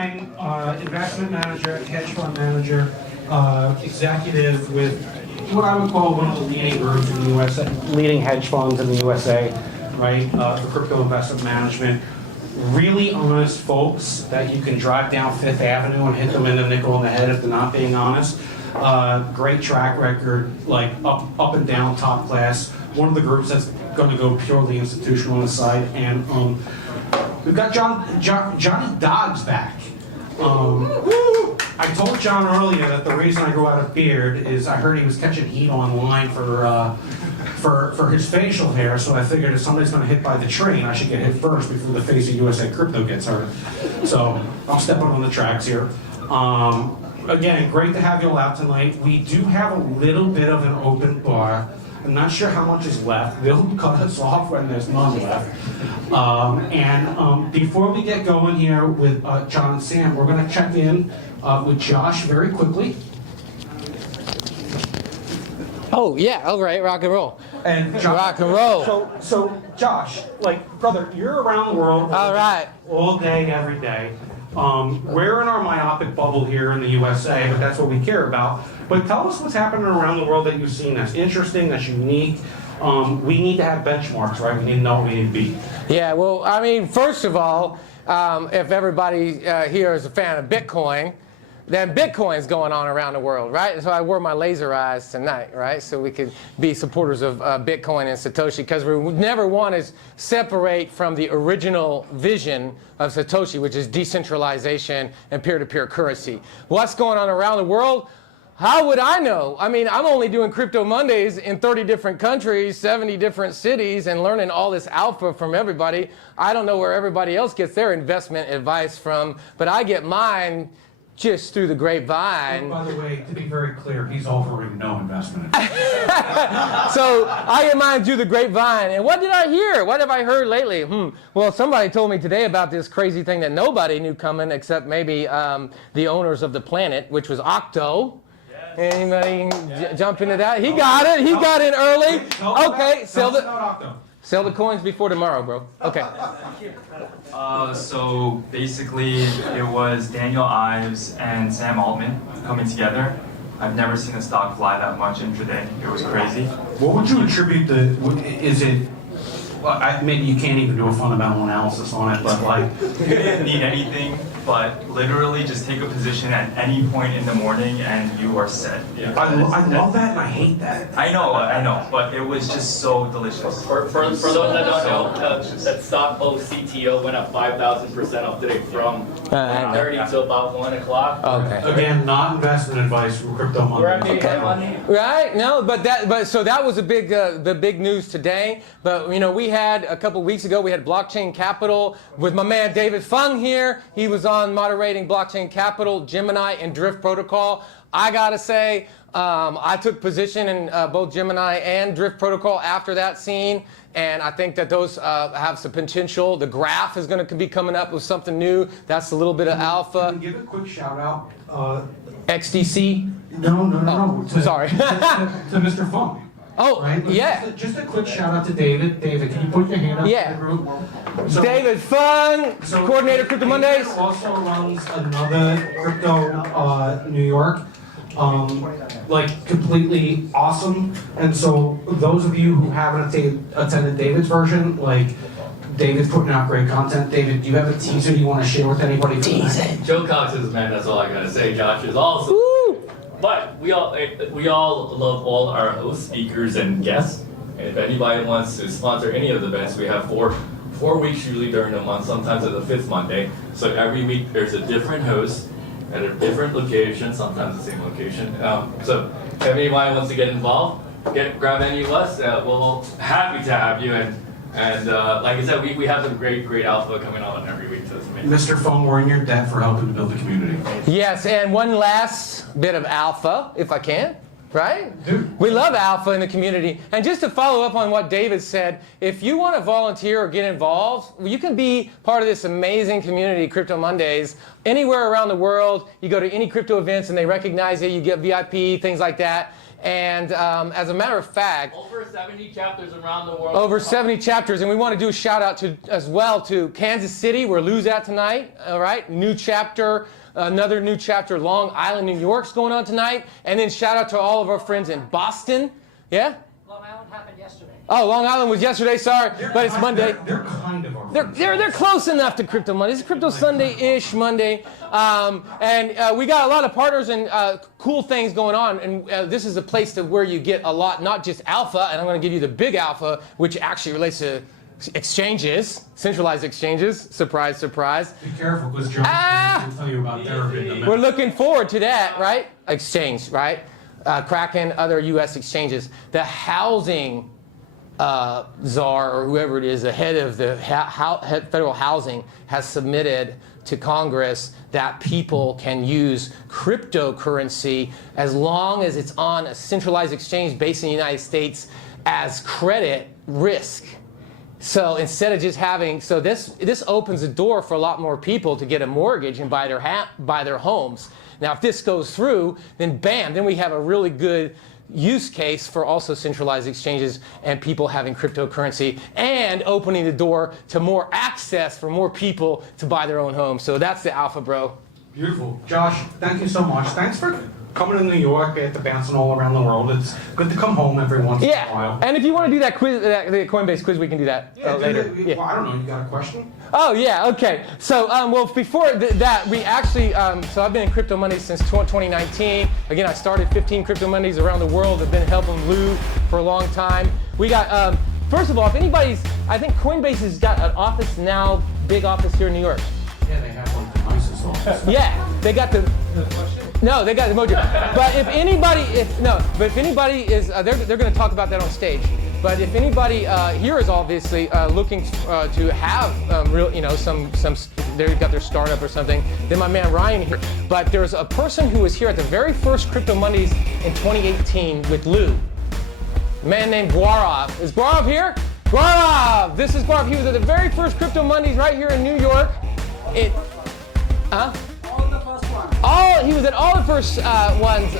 Wang, investment manager, hedge fund manager, executive with what I would call one of the leading groups in the USA, leading hedge funds in the USA, right? For crypto investment management. Really honest folks that you can drive down Fifth Avenue and hit them in the nickel in the head if they're not being honest. Great track record, like up and down, top class. One of the groups that's going to go purely institutional on the side, and we've got Johnny Dodds back. I told John earlier that the reason I grew out a beard is I heard he was catching heat online for his facial hair, so I figured if somebody's going to hit by the train, I should get hit first before the face of USA Crypto gets hurt. So I'm stepping on the tracks here. Again, great to have you all out tonight. We do have a little bit of an open bar. I'm not sure how much is left. They'll cut us off when there's none left. Before we get going here with John and Sam, we're going to check in with Josh very quickly. Oh yeah, all right, rock and roll. And Josh, rock and roll. So Josh, like brother, you're around the world. All right. All day, every day. We're in our myopic bubble here in the USA, but that's what we care about. But tell us what's happening around the world that you've seen that's interesting, that's unique. We need to have benchmarks, right? We need to know what we need to be. Yeah, well, I mean, first of all, if everybody here is a fan of Bitcoin, then Bitcoin's going on around the world, right? So I wore my laser eyes tonight, right? So we could be supporters of Bitcoin and Satoshi, because we would never want to separate from the original vision of Satoshi, which is decentralization and peer-to-peer currency. What's going on around the world? How would I know? I mean, I'm only doing Crypto Mondays in 30 different countries, 70 different cities, and learning all this alpha from everybody. I don't know where everybody else gets their investment advice from, but I get mine just through the grapevine. By the way, to be very clear, he's offering no investment. So I get mine through the grapevine. And what did I hear? What have I heard lately? Well, somebody told me today about this crazy thing that nobody knew coming except maybe the owners of the planet, which was Octo. Anybody jump into that? He got it. He got in early. Okay, sell the coins before tomorrow, bro. Okay. So basically, it was Daniel Ives and Sam Altman coming together. I've never seen a stock fly that much intraday. It was crazy. What would you attribute is it, well, maybe you can't even do a fundamental analysis on it, but like... You didn't need anything, but literally just take a position at any point in the morning and you are set. Yeah. I love that and I hate that. I know, but it was just so delicious. For those that don't know, that stock CTO went up 5,000% up today from 30 to about 1 o'clock. Okay. Again, not investment advice from Crypto Monday. Right? No, but so that was the big news today. But you know, we had a couple weeks ago, we had Blockchain Capital with my man David Fung here. He was on moderating Blockchain Capital, Gemini, and Drift Protocol. I gotta say, I took position in both Gemini and Drift Protocol after that scene, and I think that those have some potential. The graph is going to be coming up with something new. That's a little bit of alpha. Can you give a quick shout out? XDC? No. Sorry. to Mr. Funk. Oh, right? yeah. Just a quick shout out to David. David, can you put your hand up Yeah. in the group? So, David Fung, coordinator Crypto Mondays. David also runs another Crypto New York. Like completely awesome. And so those of you who haven't attended David's version, like David's putting out great content. David, do you have a teaser you want to share with anybody? Joe Cox is man. That's all I gotta say. Josh is awesome. Woo! But we all love all our host speakers and guests. And if anybody wants to sponsor any of the events, we have four weeks usually during the month. Sometimes at the 5th Monday. So every week there's a different host at a different location, sometimes the same location. So if anybody wants to get involved, grab any of us. We'll happy to have you. And like I said, we have some great alpha coming on every week. So it's amazing. Mr. Fung, we're in your debt for helping to build the community. Yes, and one last bit of alpha, if I can. Right? Dude. We love alpha in the community. And just to follow up on what David said, if you want to volunteer or get involved, you can be part of this amazing community, Crypto Mondays, anywhere around the world. You go to any crypto events and they recognize you, you get VIP, things like that. And as a matter of fact, Over 70 chapters around the world. over 70 chapters, and we want to do a shout out to as well to Kansas City, where Lou's at tonight. All right, new chapter, another new chapter, Long Island, New York's going on tonight, and then shout out to all of our friends in Boston. Yeah. Long Island happened yesterday. Oh, Long Island was yesterday. Sorry, but it's Monday. They're kind of our They're close enough to Crypto Monday. It's Crypto Sunday-ish Monday, and we got a lot of partners and cool things going on. And this is a place where you get a lot, not just alpha. And I'm going to give you the big alpha, which actually relates to exchanges, centralized exchanges. Surprise, surprise. Be careful, because John will tell you about their event. We're looking forward to that, right? Exchange, right? Kraken, other U.S. exchanges. The housing czar, or whoever it is, the head of the federal housing, has submitted to Congress that people can use cryptocurrency as long as it's on a centralized exchange based in the United States as credit risk. So instead of just having, so this opens the door for a lot more people to get a mortgage and buy their homes. Now, if this goes through, then bam, then we have a really good use case for also centralized exchanges and people having cryptocurrency and opening the door to more access for more people to buy their own homes. So that's the alpha, bro. Beautiful. Josh, thank you so much. Thanks for coming to New York after bouncing all around the world. It's good to come home every once in a while. And if you want to do that quiz, the Coinbase quiz, we can do that later. Well, I don't know. You got a question? Oh, yeah, okay. So, well, before that, we actually, so I've been in Crypto Mondays since 2019. Again, I started 15 Crypto Mondays around the world. I've been helping Lou for a long time. We got, first of all, if anybody's, I think Coinbase has got an office now, big office here in New York. Yeah, they have one of the nicest offices. Yeah, they got the no, they got the emoji. But if anybody, if anybody is, they're going to talk about that on stage. But if anybody here is obviously looking to have real, some they've got their startup or something, then my man Ryan here. But there's a person who was here at the very first Crypto Mondays in 2018 with Lou. A man named Gaurav. Is Gaurav here? Gaurav! This is Gaurav. He was at the very first Crypto Mondays right here in New York. All the first ones. He was at all the first ones,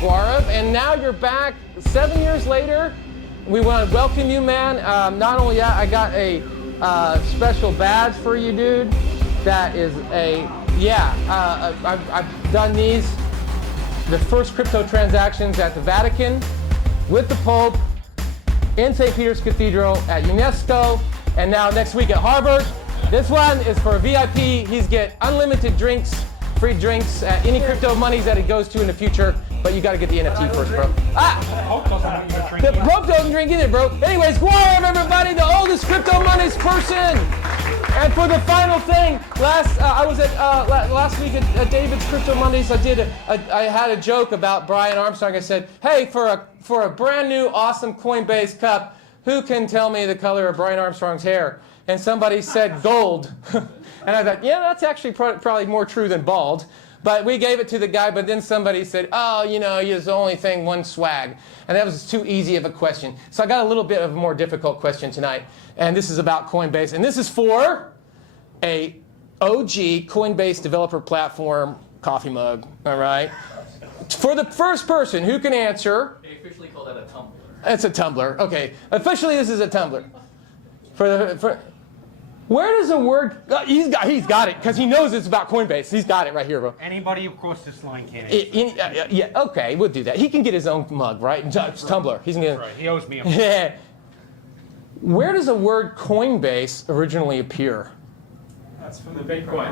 Gaurav, and now you're back 7 years later. We want to welcome you, man. Not only that, I got a special badge for you, dude. That is I've done these. The first crypto transactions at the Vatican, with the Pope, in St. Peter's Cathedral, at UNESCO, and now next week at Harvard. This one is for a VIP. He's get unlimited drinks, free drinks at any Crypto Mondays that he goes to in the future. But you got to get the NFT first, bro. The Pope doesn't drink either, bro. Anyways, Gaurav, everybody, the oldest Crypto Mondays person. And for the final thing, I was at last week at David's Crypto Mondays. I had a joke about Brian Armstrong. I said, hey, for a brand new awesome Coinbase cup, who can tell me the color of Brian Armstrong's hair? And somebody said gold. And I thought, yeah, that's actually probably more true than bald. But we gave it to the guy, but then somebody said, oh, it's the only thing, one swag. And that was too easy of a question. So I got a little bit of a more difficult question tonight. And this is about Coinbase. And this is for a OG Coinbase developer platform coffee mug, all right? For the first person who can answer. They officially call that a tumbler. It's a tumbler, okay. Officially, this is a tumbler. Where does the word? He's got it because he knows it's about Coinbase. He's got it right here, bro. Anybody who crosses this line can. Yeah, okay, we'll do that. He can get his own mug, right? It's tumbler. He's gonna. Right. He owes me a Yeah. Where does the word Coinbase originally appear? That's from the Bitcoin.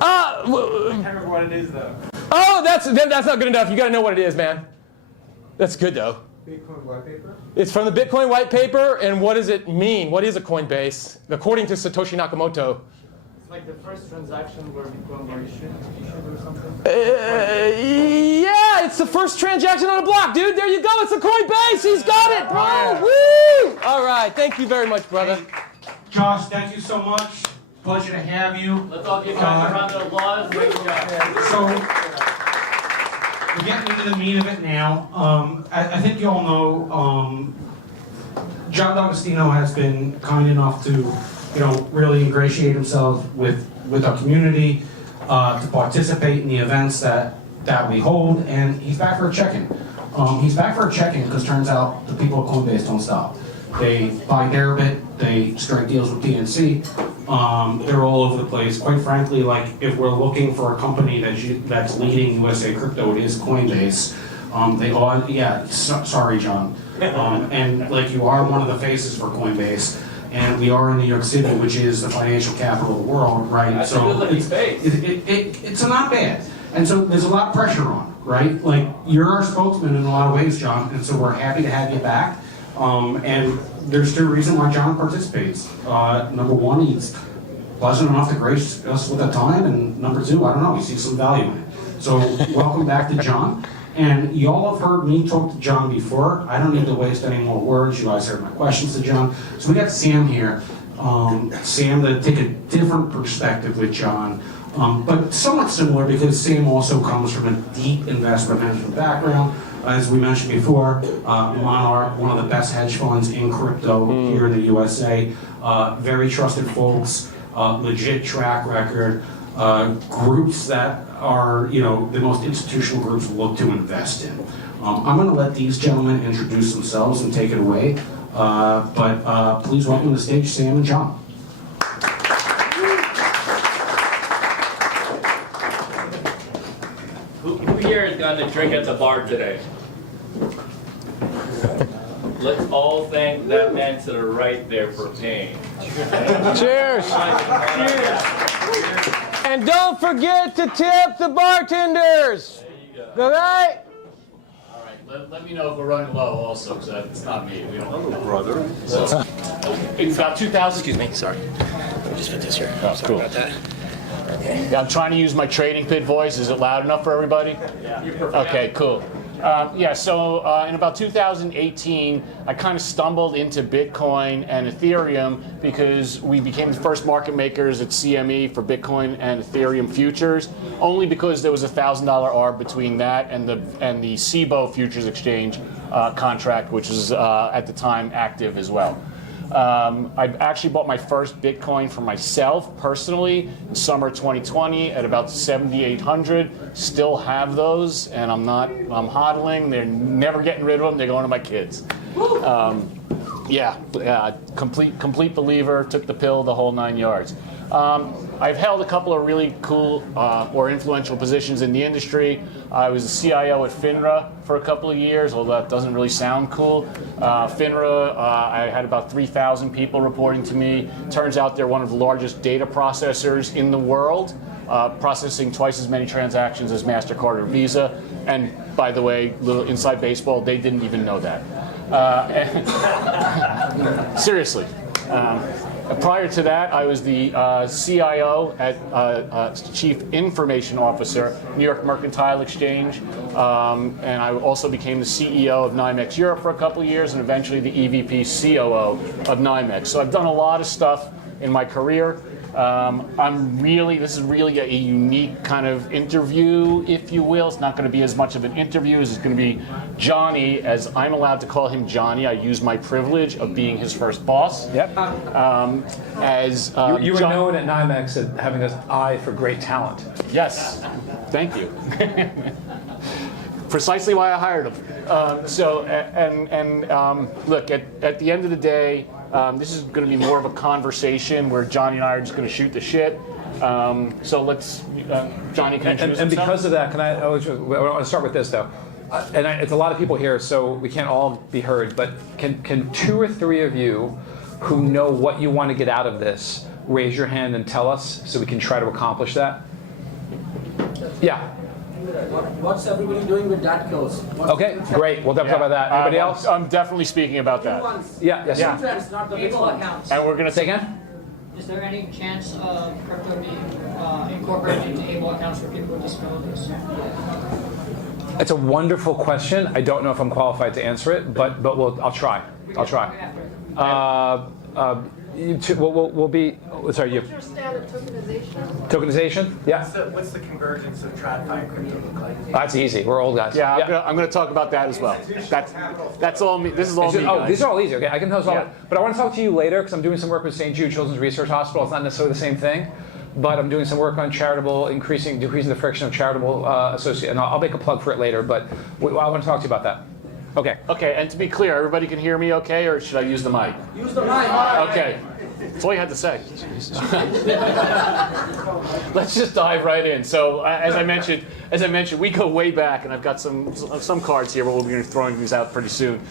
I can't remember what it is though. Oh, that's not good enough. You got to know what it is, man. That's good though. Bitcoin white paper? It's from the Bitcoin white paper, and what does it mean? What is a Coinbase? According to Satoshi Nakamoto. It's like the first transaction where Bitcoin were issued or something. Yeah, it's the first transaction on the block, dude. There you go. It's a Coinbase. He's got it, bro. Woo! All right. Thank you very much, brother. Josh, thank you so much. Pleasure to have you. Let's all give guys a round of applause. Great job. So, we're getting into the meat of it now. I think you all know John D'Agostino has been kind enough to, really ingratiate himself with our community, to participate in the events that we hold, and he's back for a check-in. He's back for a check-in because turns out the people at Coinbase don't stop. They buy Deribit, they strike deals with PNC. They're all over the place. Quite frankly, like if we're looking for a company that's leading USA crypto, it is Coinbase. They are, yeah. Sorry, John. And like you are one of the faces for Coinbase, and we are in New York City, which is the financial capital of the world, right? That's so a good looking space. It's not bad. And so there's a lot of pressure on, right? Like you're our spokesman in a lot of ways, John, and so we're happy to have you back. And there's two reasons why John participates. Number one, he's pleasant enough to grace us with the time, and number two, I don't know, he sees some value in it. So welcome back to John. And you all have heard me talk to John before. I don't need to waste any more words. You guys heard my questions to John. So we got Sam here. Sam to take a different perspective with John, but somewhat similar because Sam also comes from a deep investment management background. As we mentioned before, Monarch, one of the best hedge funds in crypto here in the USA. Very trusted folks, legit track record, groups that are, you know, the most institutional groups look to invest in. I'm going to let these gentlemen introduce themselves and take it away. But please welcome to the stage Sam and John. Who here is going to drink at the bar today? Let's all thank that man to the right there for paying. Cheers. And don't forget to tip the bartenders. All right? All right, let me know if we're running low also, because it's not me. We don't know. Brother. So, in about 2000, excuse me, sorry. Let me just put this here. Oh, sorry about that. Okay. Yeah, I'm trying to use my trading pit voice. Is it loud enough for everybody? Yeah. Okay, cool. In about 2018, I kind of stumbled into Bitcoin and Ethereum because we became the first market makers at CME for Bitcoin and Ethereum futures, only because there was a $1,000 arb between that and the CBOE futures exchange contract, which was at the time active as well. I actually bought my first Bitcoin for myself personally in summer 2020 at about 7,800. Still have those, and I'm hodling. They're never getting rid of them. They're going to my kids. Complete believer. Took the pill, the whole 9 yards. I've held a couple of really cool or influential positions in the industry. I was a CIO at FINRA for a couple of years, although that doesn't really sound cool. FINRA, I had about 3,000 people reporting to me. Turns out they're one of the largest data processors in the world, processing twice as many transactions as MasterCard or Visa. And by the way, little inside baseball, they didn't even know that. Seriously. Prior to that, I was the CIO at Chief Information Officer, New York Mercantile Exchange, and I also became the CEO of NYMEX Europe for a couple of years, and eventually the EVP COO of NYMEX. So I've done a lot of stuff in my career. This is really a unique kind of interview, if you will. It's not going to be as much of an interview as it's going to be Johnny, as I'm allowed to call him Johnny. I use my privilege of being his first boss. Yep. You were known at NYMEX as having an eye for great talent. Yes. Thank you. Precisely why I hired him. Look, at the end of the day, this is going to be more of a conversation where Johnny and I are just going to shoot the shit. So let's, Johnny, can you introduce And himself? because of that, I want to start with this though. It's a lot of people here, so we can't all be heard, but can two or three of you who know what you want to get out of this raise your hand and tell us so we can try to accomplish that? Yeah. What's everybody doing with that close? Okay, great. We'll definitely talk about that. Anybody else? I'm definitely speaking about that. Yeah. Yes. Yeah. Trends, not the big Able ones. accounts. And we're going to Say again? Is there any chance of crypto being incorporated into able accounts for people with disabilities? It's a wonderful question. I don't know if I'm qualified to answer it, but I'll try. I'll try. We'll be. Sorry, you. What's your stand on tokenization? Tokenization? Yeah. What's the convergence of TradFi and crypto look like? That's easy. We're old guys. Yeah, I'm going to talk about that as well. That's all me. This is all me, guys. These are all easy. Okay, I can tell us all. Yeah. But I want to talk to you later because I'm doing some work with St. Jude Children's Research Hospital. It's not necessarily the same thing. but I'm doing some work on decreasing the friction of charitable associate, and I'll make a plug for it later, but I want to talk to you about that. Okay. Okay, and to be clear, everybody can hear me okay, or should I use the mic? Use the mic. Okay. That's all you had to say. Let's just dive right in. So, as I mentioned, we go way back, and I've got some cards here, but we'll be throwing these out pretty soon.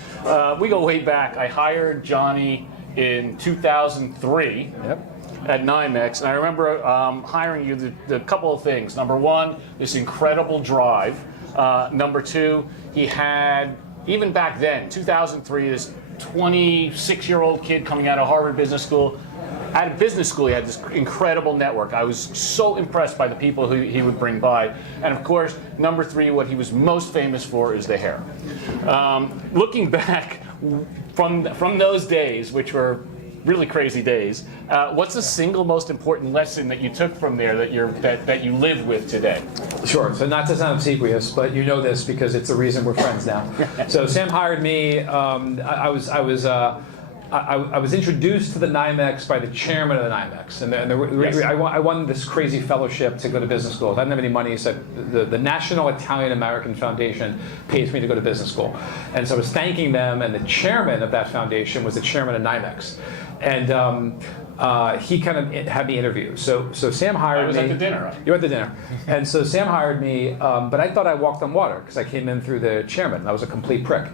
We go way back. I hired Johnny in 2003. Yep. At NYMEX, and I remember hiring you the couple of things. Number one, this incredible drive. Number two, he had, even back then, 2003, this 26-year-old kid coming out of Harvard Business School. Out of business school, he had this incredible network. I was so impressed by the people who he would bring by. And of course, number three, what he was most famous for is the hair. Looking back from those days, which were really crazy days, what's the single most important lesson that you took from there that you live with today? Sure. So not to sound obsequious, but you know this because it's the reason we're friends now. So Sam hired me. I was introduced to the NYMEX by the chairman of the NYMEX, and Yes. I won this crazy fellowship to go to business school. I didn't have any money, so the National Italian American Foundation paid for me to go to business school, and so I was thanking them. And the chairman of that foundation was the chairman of NYMEX, and he kind of had me interview. So Sam hired me. I was at the dinner. You were at the dinner. And so Sam hired me, but I thought I walked on water because I came in through the chairman. I was a complete prick.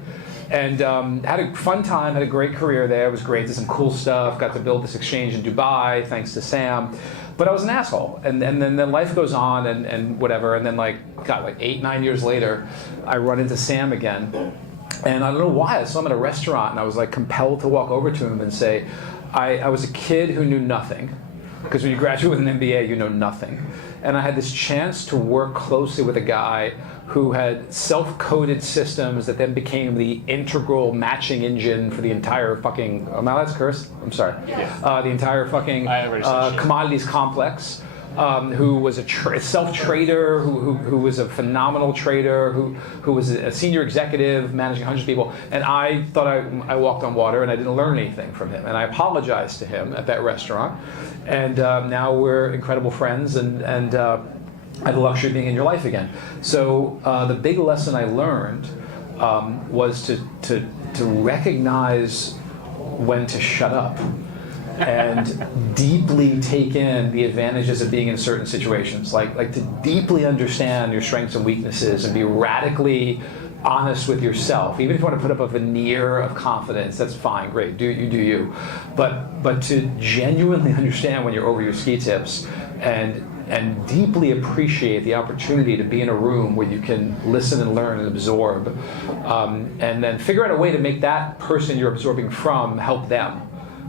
And had a fun time, had a great career there. It was great, did some cool stuff, got to build this exchange in Dubai, thanks to Sam. But I was an asshole. And then life goes on and whatever. And then like 8, 9 years later, I run into Sam again. And I don't know why, I saw him at a restaurant and I was like compelled to walk over to him and say, I was a kid who knew nothing. Because when you graduate with an MBA, you know nothing. And I had this chance to work closely with a guy who had self-coded systems that then became the integral matching engine for the entire fucking, am I allowed to curse? I'm sorry. The entire fucking commodities complex. Who was a self-trader, who was a phenomenal trader, who was a senior executive managing hundreds of people. And I thought I walked on water and I didn't learn anything from him. And I apologized to him at that restaurant. And now we're incredible friends and I had the luxury of being in your life again. So the big lesson I learned was to recognize when to shut up and deeply take in the advantages of being in certain situations, like to deeply understand your strengths and weaknesses and be radically honest with yourself. Even if you want to put up a veneer of confidence, that's fine, great, do you. But to genuinely understand when you're over your ski tips and deeply appreciate the opportunity to be in a room where you can listen and learn and absorb, and then figure out a way to make that person you're absorbing from help them.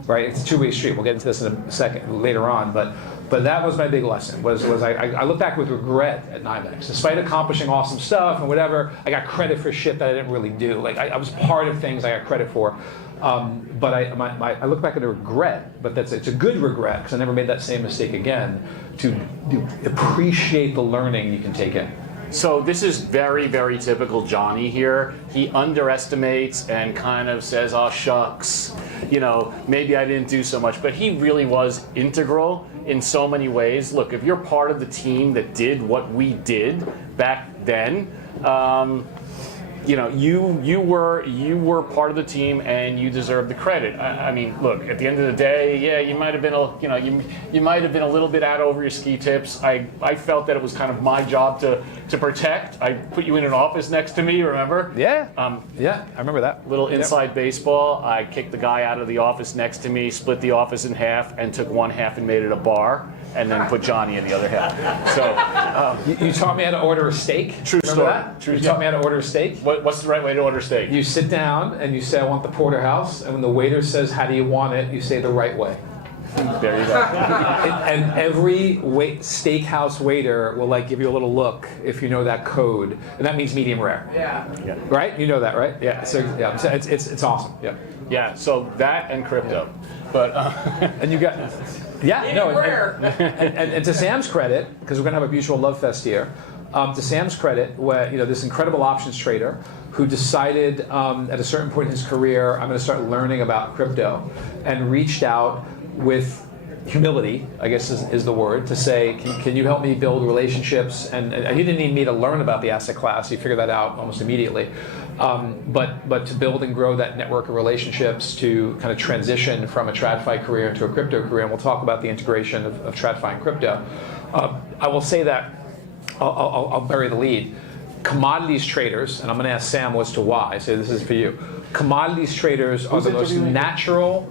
Right, it's a two-way street. We'll get into this in a second later on, but that was my big lesson. Was I look back with regret at NYMEX, despite accomplishing awesome stuff and whatever. I got credit for shit that I didn't really do. Like I was part of things I got credit for, but I look back at a regret. But it's a good regret because I never made that same mistake again. To appreciate the learning you can take in. So this is very, very typical Johnny here. He underestimates and kind of says, oh, shucks, maybe I didn't do so much. But he really was integral in so many ways. Look, if you're part of the team that did what we did back then, you were part of the team and you deserve the credit. I mean, look, at the end of the day, yeah, you might have been you might have been a little bit out over your ski tips. I felt that it was kind of my job to protect. I put you in an office next to me, remember? Yeah. Yeah, I remember that. Little inside baseball. I kicked the guy out of the office next to me, split the office in half, and took one half and made it a bar, and then put Johnny in the other half. So you taught me how to order a steak. True Remember story. That? True you story. taught me how to order a steak. What's the right way to order steak? You sit down and you say, I want the porterhouse, and when the waiter says, how do you want it, you say the right way. There you go. And every steakhouse waiter will give you a little look if you know that code, and that means medium rare. Yeah. Right? You know that, right? Yeah. So it's awesome. Yeah. Yeah. So that and crypto, but and you got and to Sam's credit, because we're gonna have a mutual love fest here. To Sam's credit, where this incredible options trader who decided at a certain point in his career, I'm going to start learning about crypto, and reached out with humility, I guess is the word, to say, can you help me build relationships? And he didn't need me to learn about the asset class. He figured that out almost immediately. But to build and grow that network of relationships, to kind of transition from a TradFi career into a crypto career, and we'll talk about the integration of TradFi and crypto. I will say that, I'll bury the lead. Commodities traders, and I'm going to ask Sam as to why, so this is for you. Commodities traders are the most natural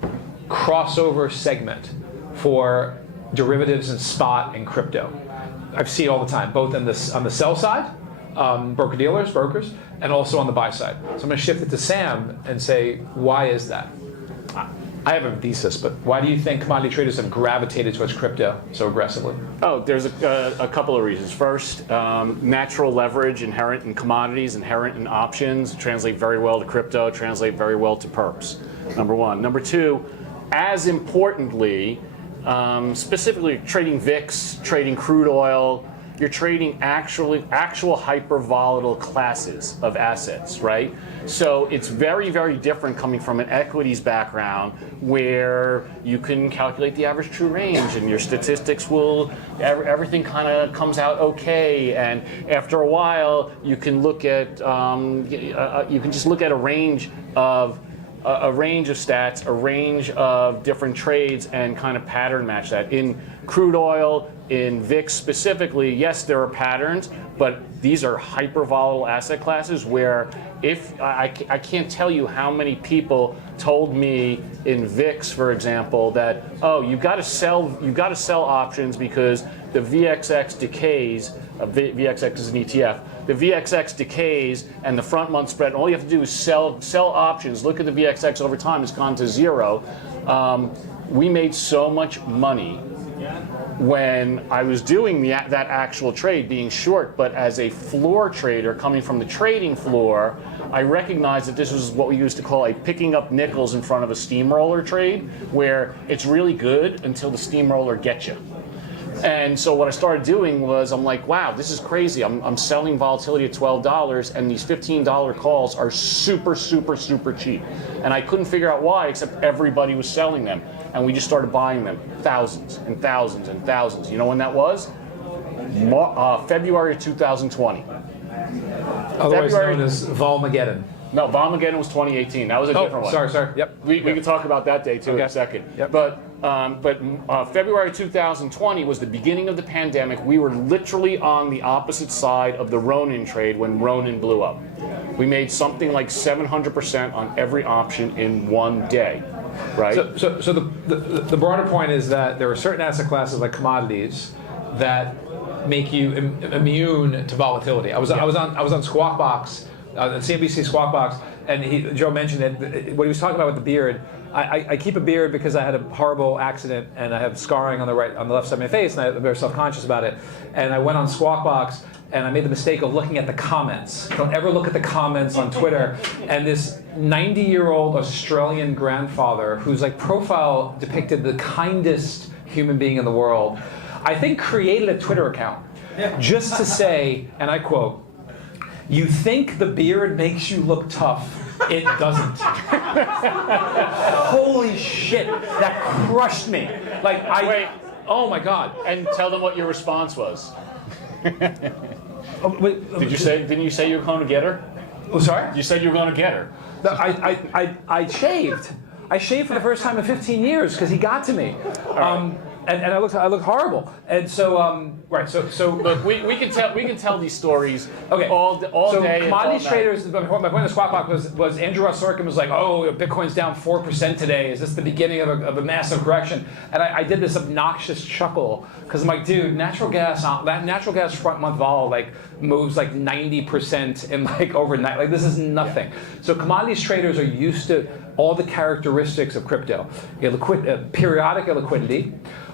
crossover segment for derivatives and spot and crypto. I see it all the time, both on the sell side, broker-dealers, brokers, and also on the buy side. So I'm going to shift it to Sam and say, why is that? I have a thesis, but why do you think commodity traders have gravitated towards crypto so aggressively? Oh, there's a couple of reasons. First, natural leverage inherent in commodities, inherent in options, translate very well to crypto, translate very well to perps, number one. Number two, as importantly, specifically trading VIX, trading crude oil, you're trading actual hyper volatile classes of assets, right? So it's very, very different coming from an equities background where you can calculate the average true range and your statistics will, everything kind of comes out okay. And after a while, you can look at, you can just look at a range of stats, a range of different trades, and kind of pattern match that. In crude oil, in VIX specifically, yes, there are patterns, but these are hyper volatile asset classes where if I can't tell you how many people told me in VIX, for example, that, oh, you've got to sell options because the VXX decays. VXX is an ETF. The VXX decays and the front month spread. All you have to do is sell options. Look at the VXX over time; it's gone to zero. We made so much money when I was doing that actual trade, being short, but as a floor trader coming from the trading floor, I recognized that this was what we used to call a picking up nickels in front of a steamroller trade, where it's really good until the steamroller gets you. And so what I started doing was, I'm like, wow, this is crazy. I'm selling volatility at $12, and these $15 calls are super, super, super cheap. And I couldn't figure out why, except everybody was selling them. And we just started buying them, thousands and thousands and thousands. You know when that was? February of 2020. Otherwise known as Volmageddon. No, Volmageddon was 2018. That was a different one. Sorry. Yep. We can talk about that day too in a second. Yep. But February 2020 was the beginning of the pandemic. We were literally on the opposite side of the Ronin trade when Ronin blew up. We made something like 700% on every option in one day, right? So the broader point is that there are certain asset classes like commodities that make you immune to volatility. I was on Squawk Box. CNBC Squawk Box, and Joe mentioned it. What he was talking about with the beard, I keep a beard because I had a horrible accident and I have scarring on the left side of my face, and I'm very self-conscious about it. And I went on Squawk Box and I made the mistake of looking at the comments. Don't ever look at the comments on Twitter. And this 90-year-old Australian grandfather, whose profile depicted the kindest human being in the world, I think created a Twitter account just to say, and I quote, "You think the beard makes you look tough. It doesn't." Holy shit, that crushed me. Wait. Oh my God. And tell them what your response was. Didn't you say you were going to get her? Oh, sorry? You said you were going to get her. No, I shaved. I shaved for the first time in 15 years because he got to me. And I looked horrible. And so right. So look, we can tell these stories. Okay. all so day. Commodities traders. My point of the Squawk Box was Andrew Ross Sorkin was like, oh, Bitcoin's down 4% today. Is this the beginning of a massive correction? And I did this obnoxious chuckle because I'm like, dude, natural gas front month vol moves 90% in overnight. This is nothing. Yeah. So commodities traders are used to all the characteristics of crypto: periodic illiquidity,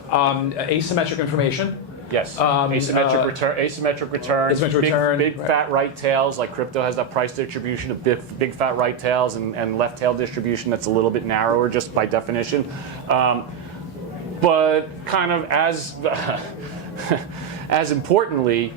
asymmetric information. Yes. Asymmetric return. Big fat right tails. Like crypto has that price distribution of big fat right tails and left tail distribution that's a little bit narrower just by definition. But kind of as importantly,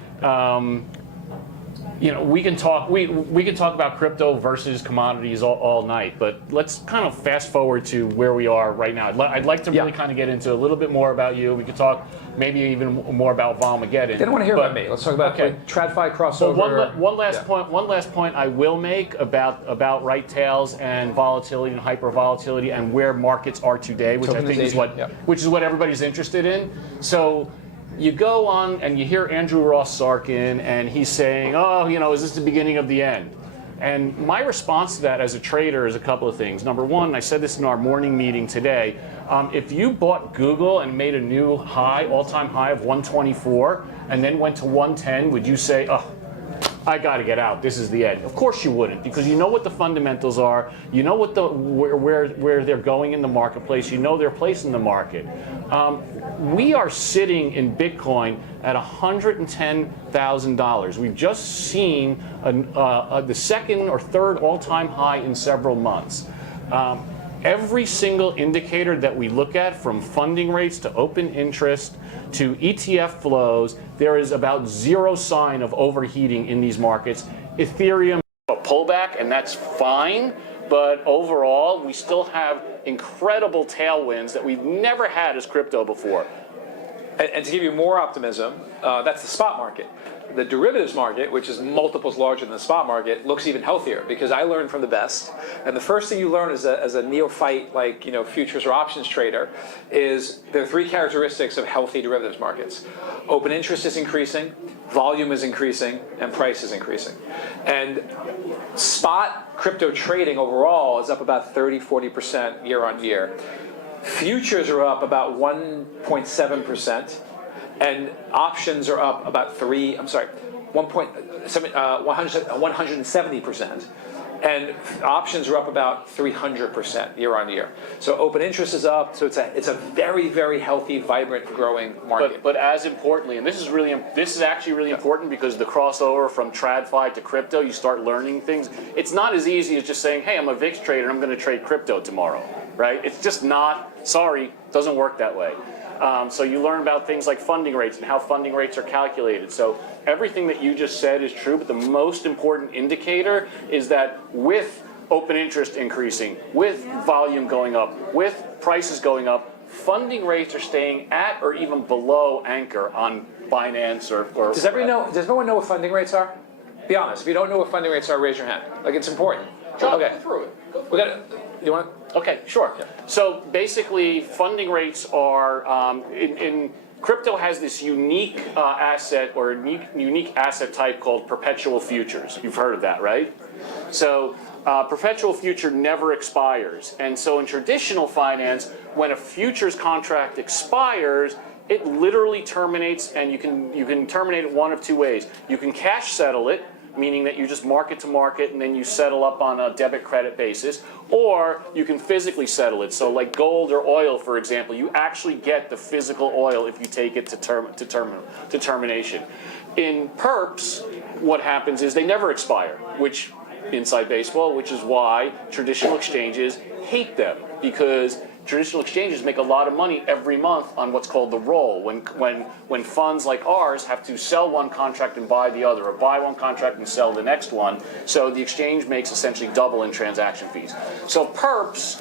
you know, we can talk about crypto versus commodities all night, but let's kind of fast forward to where we are right now. I'd like to really kind of get into a little bit more about you. We could talk maybe even more about Volmageddon. They don't want to hear about me. Let's talk about TradFi crossover. Well, one last point I will make about right tails and volatility and hyper volatility and where markets are today, which I think is what everybody's interested in. So you go on and you hear Andrew Ross Sarkin, and he's saying, oh, you know, is this the beginning of the end? And my response to that as a trader is a couple of things. Number one, I said this in our morning meeting today, if you bought Google and made a new high, all-time high of 124, and then went to 110, would you say, oh, I got to get out, this is the end? Of course you wouldn't, because you know what the fundamentals are, you know what where they're going in the marketplace, you know their place in the market. We are sitting in Bitcoin at $110,000. We've just seen the second or third all-time high in several months. Every single indicator that we look at, from funding rates to open interest to ETF flows, there is about zero sign of overheating in these markets. Ethereum, a pullback, and that's fine, but overall, we still have incredible tailwinds that we've never had as crypto before. And to give you more optimism, that's the spot market. The derivatives market, which is multiples larger than the spot market, looks even healthier, because I learned from the best. And the first thing you learn as a neophyte, like, you know, futures or options trader, is there are three characteristics of healthy derivatives markets. Open interest is increasing, volume is increasing, and price is increasing. And spot crypto trading overall is up about 30–40% year on year. Futures are up about 1.7%. And options are up about 170%. And options are up about 300% year on year. So open interest is up. So it's a very, very healthy, vibrant, growing market. But as importantly, and this is actually really important, because the crossover from TradFi to crypto, you start learning things. It's not as easy as just saying, hey, I'm a VIX trader and I'm going to trade crypto tomorrow, right? It's just not. Sorry, doesn't work that way. So you learn about things like funding rates and how funding rates are calculated. So everything that you just said is true, but the most important indicator is that with open interest increasing, with volume going up, with prices going up, funding rates are staying at or even below anchor on Binance or Does everyone know what funding rates are? Be honest. If you don't know what funding rates are, raise your hand. Like, it's important. John, go through it. You want? Okay, sure. Yeah. So basically, funding rates are in crypto has this unique asset or unique asset type called perpetual futures. You've heard of that, right? So perpetual future never expires, and so in traditional finance, when a futures contract expires, it literally terminates, and you can terminate it one of two ways. You can cash settle it, meaning that you just market to market and then you settle up on a debit credit basis, or you can physically settle it. So like gold or oil, for example, you actually get the physical oil if you take it to termination. In perps, what happens is they never expire, which inside baseball, which is why traditional exchanges hate them, because traditional exchanges make a lot of money every month on what's called the roll, when funds like ours have to sell one contract and buy the other, or buy one contract and sell the next one. So the exchange makes essentially double in transaction fees. So perps,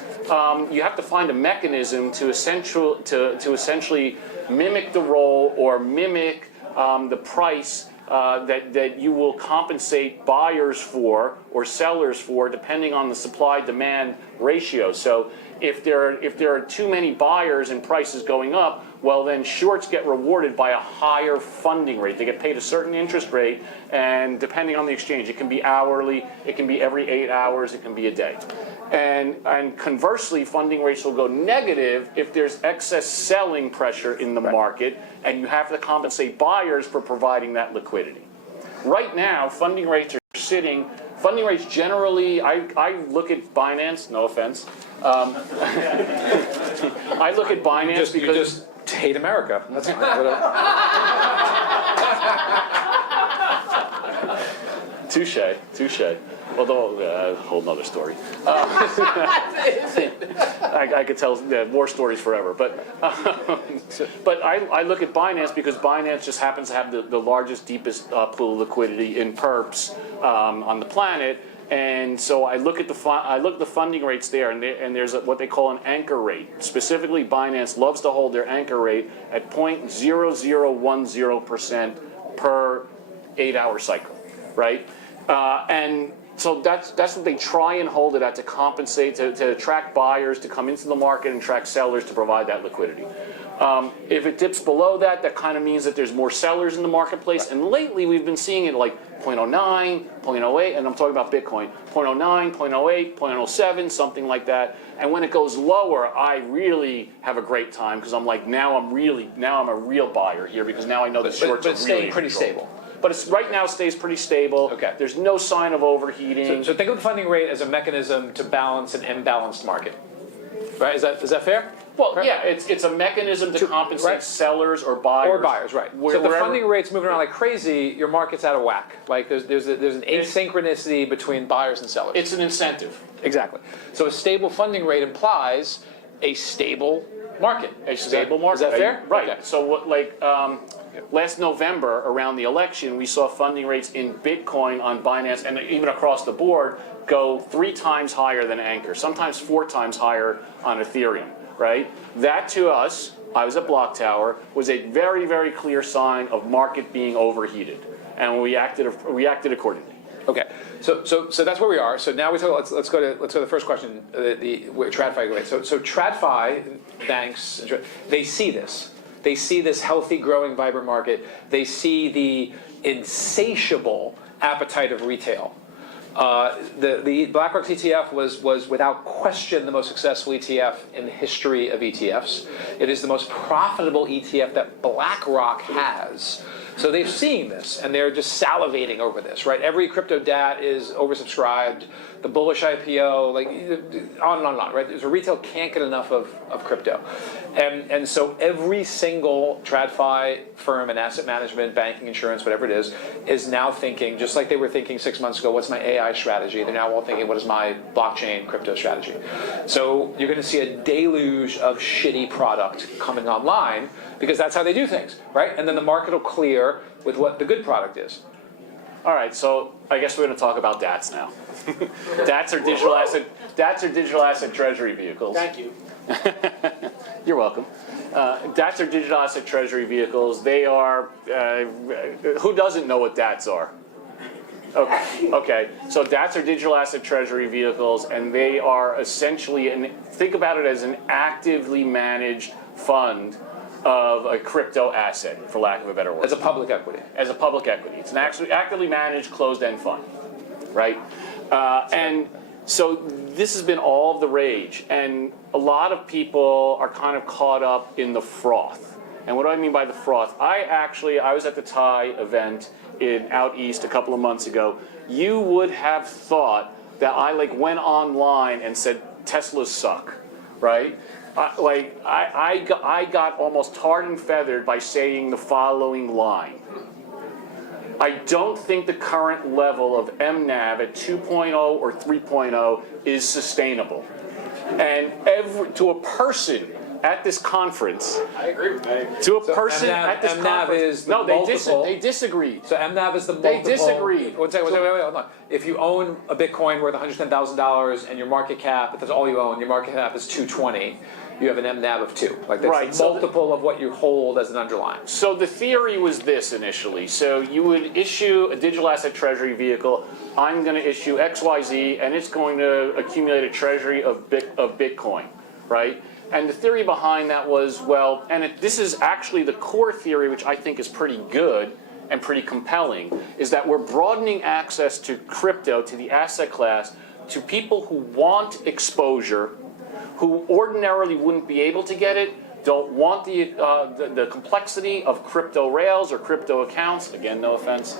you have to find a mechanism to essentially mimic the roll or mimic the price that you will compensate buyers for or sellers for, depending on the supply-demand ratio. So if there are too many buyers and prices going up, well, then shorts get rewarded by a higher funding rate. They get paid a certain interest rate, and depending on the exchange, it can be hourly, it can be every 8 hours, it can be a day. And conversely, funding rates will go negative if there's excess selling pressure in the market, and you have to compensate buyers for providing that liquidity. Right now, funding rates generally, I look at Binance, no offense. I look at Binance because... You just hate America. That's fine. Touche. Although, a whole nother story. I could tell more stories forever. But I look at Binance because Binance just happens to have the largest, deepest pool of liquidity in perps on the planet. And so I look at the funding rates there, and there's what they call an anchor rate. Specifically, Binance loves to hold their anchor rate at 0.0010% per 8-hour cycle, right? And so that's what they try and hold it at to compensate, to attract buyers to come into the market and attract sellers to provide that liquidity. If it dips below that, that kind of means that there's more sellers in the marketplace. And lately, we've been seeing it like 0.09, 0.08, and I'm talking about Bitcoin, 0.09, 0.08, 0.07, something like that. And when it goes lower, I really have a great time because I'm like, now I'm a real buyer here because now I know the shorts are really staying pretty stable. But right now stays pretty stable. Okay. There's no sign of overheating. So think of the funding rate as a mechanism to balance an imbalanced market. Right? Is that fair? Well, yeah, it's a mechanism to compensate sellers or buyers. Or buyers, right. So if the funding rate's moving around like crazy, your market's out of whack. Like there's an asynchronicity between buyers and sellers. It's an incentive. Exactly. So a stable funding rate implies a stable market. A stable market. Is that fair? Right. Okay. So last November, around the election, we saw funding rates in Bitcoin on Binance and even across the board go 3 times higher than Anchor, sometimes 4 times higher on Ethereum, right? That to us, I was at Block Tower, was a very, very clear sign of market being overheated, and we acted accordingly. Okay, so that's where we are. So now let's go to the first question. Where TradFi goes. So TradFi banks, they see this. They see this healthy, growing, vibrant market. They see the insatiable appetite of retail. The BlackRock ETF was without question the most successful ETF in the history of ETFs. It is the most profitable ETF that BlackRock has. So they're seeing this, and they're just salivating over this, right? Every crypto DAT is oversubscribed. The bullish IPO, like on and on, right? So retail can't get enough of crypto. And so every single TradFi firm in asset management, banking, insurance, whatever it is now thinking, just like they were thinking 6 months ago, what's my AI strategy? They're now all thinking, what is my blockchain crypto strategy? So you're going to see a deluge of shitty product coming online because that's how they do things, right? And then the market will clear with what the good product is. All right, so I guess we're going to talk about DATs now. DATs are digital asset treasury vehicles. Thank you. You're welcome. DATs are digital asset treasury vehicles. They are, who doesn't know what DATs are? Okay. So DATs are digital asset treasury vehicles, and they are essentially, think about it as an actively managed fund of a crypto asset, for lack of a better word. As a public equity. As a public equity. It's an actually actively managed closed-end fund, right? And so this has been all the rage, and a lot of people are kind of caught up in the froth. And what do I mean by the froth? I was at the TIE event out east a couple of months ago. You would have thought that I went online and said Teslas suck, right? I got almost tarred and feathered by saying the following line. I don't think the current level of MNAV at 2.0 or 3.0 is sustainable. And to a person at this conference, I agree. To a person at this MNAV conference, is the multiple. They disagreed. So MNAV is the multiple. They disagreed. Wait, hold on. If you own a Bitcoin worth $110,000 and your market cap, if that's all you own, your market cap is 220, you have an MNAV of 2. Like that's the multiple of what you hold as an underlying. So the theory was this initially. So you would issue a digital asset treasury vehicle. I'm going to issue XYZ, and it's going to accumulate a treasury of Bitcoin, right? And the theory behind that was, this is actually the core theory, which I think is pretty good and pretty compelling, is that we're broadening access to crypto, to the asset class, to people who want exposure, who ordinarily wouldn't be able to get it, don't want the complexity of crypto rails or crypto accounts. Again, no offense,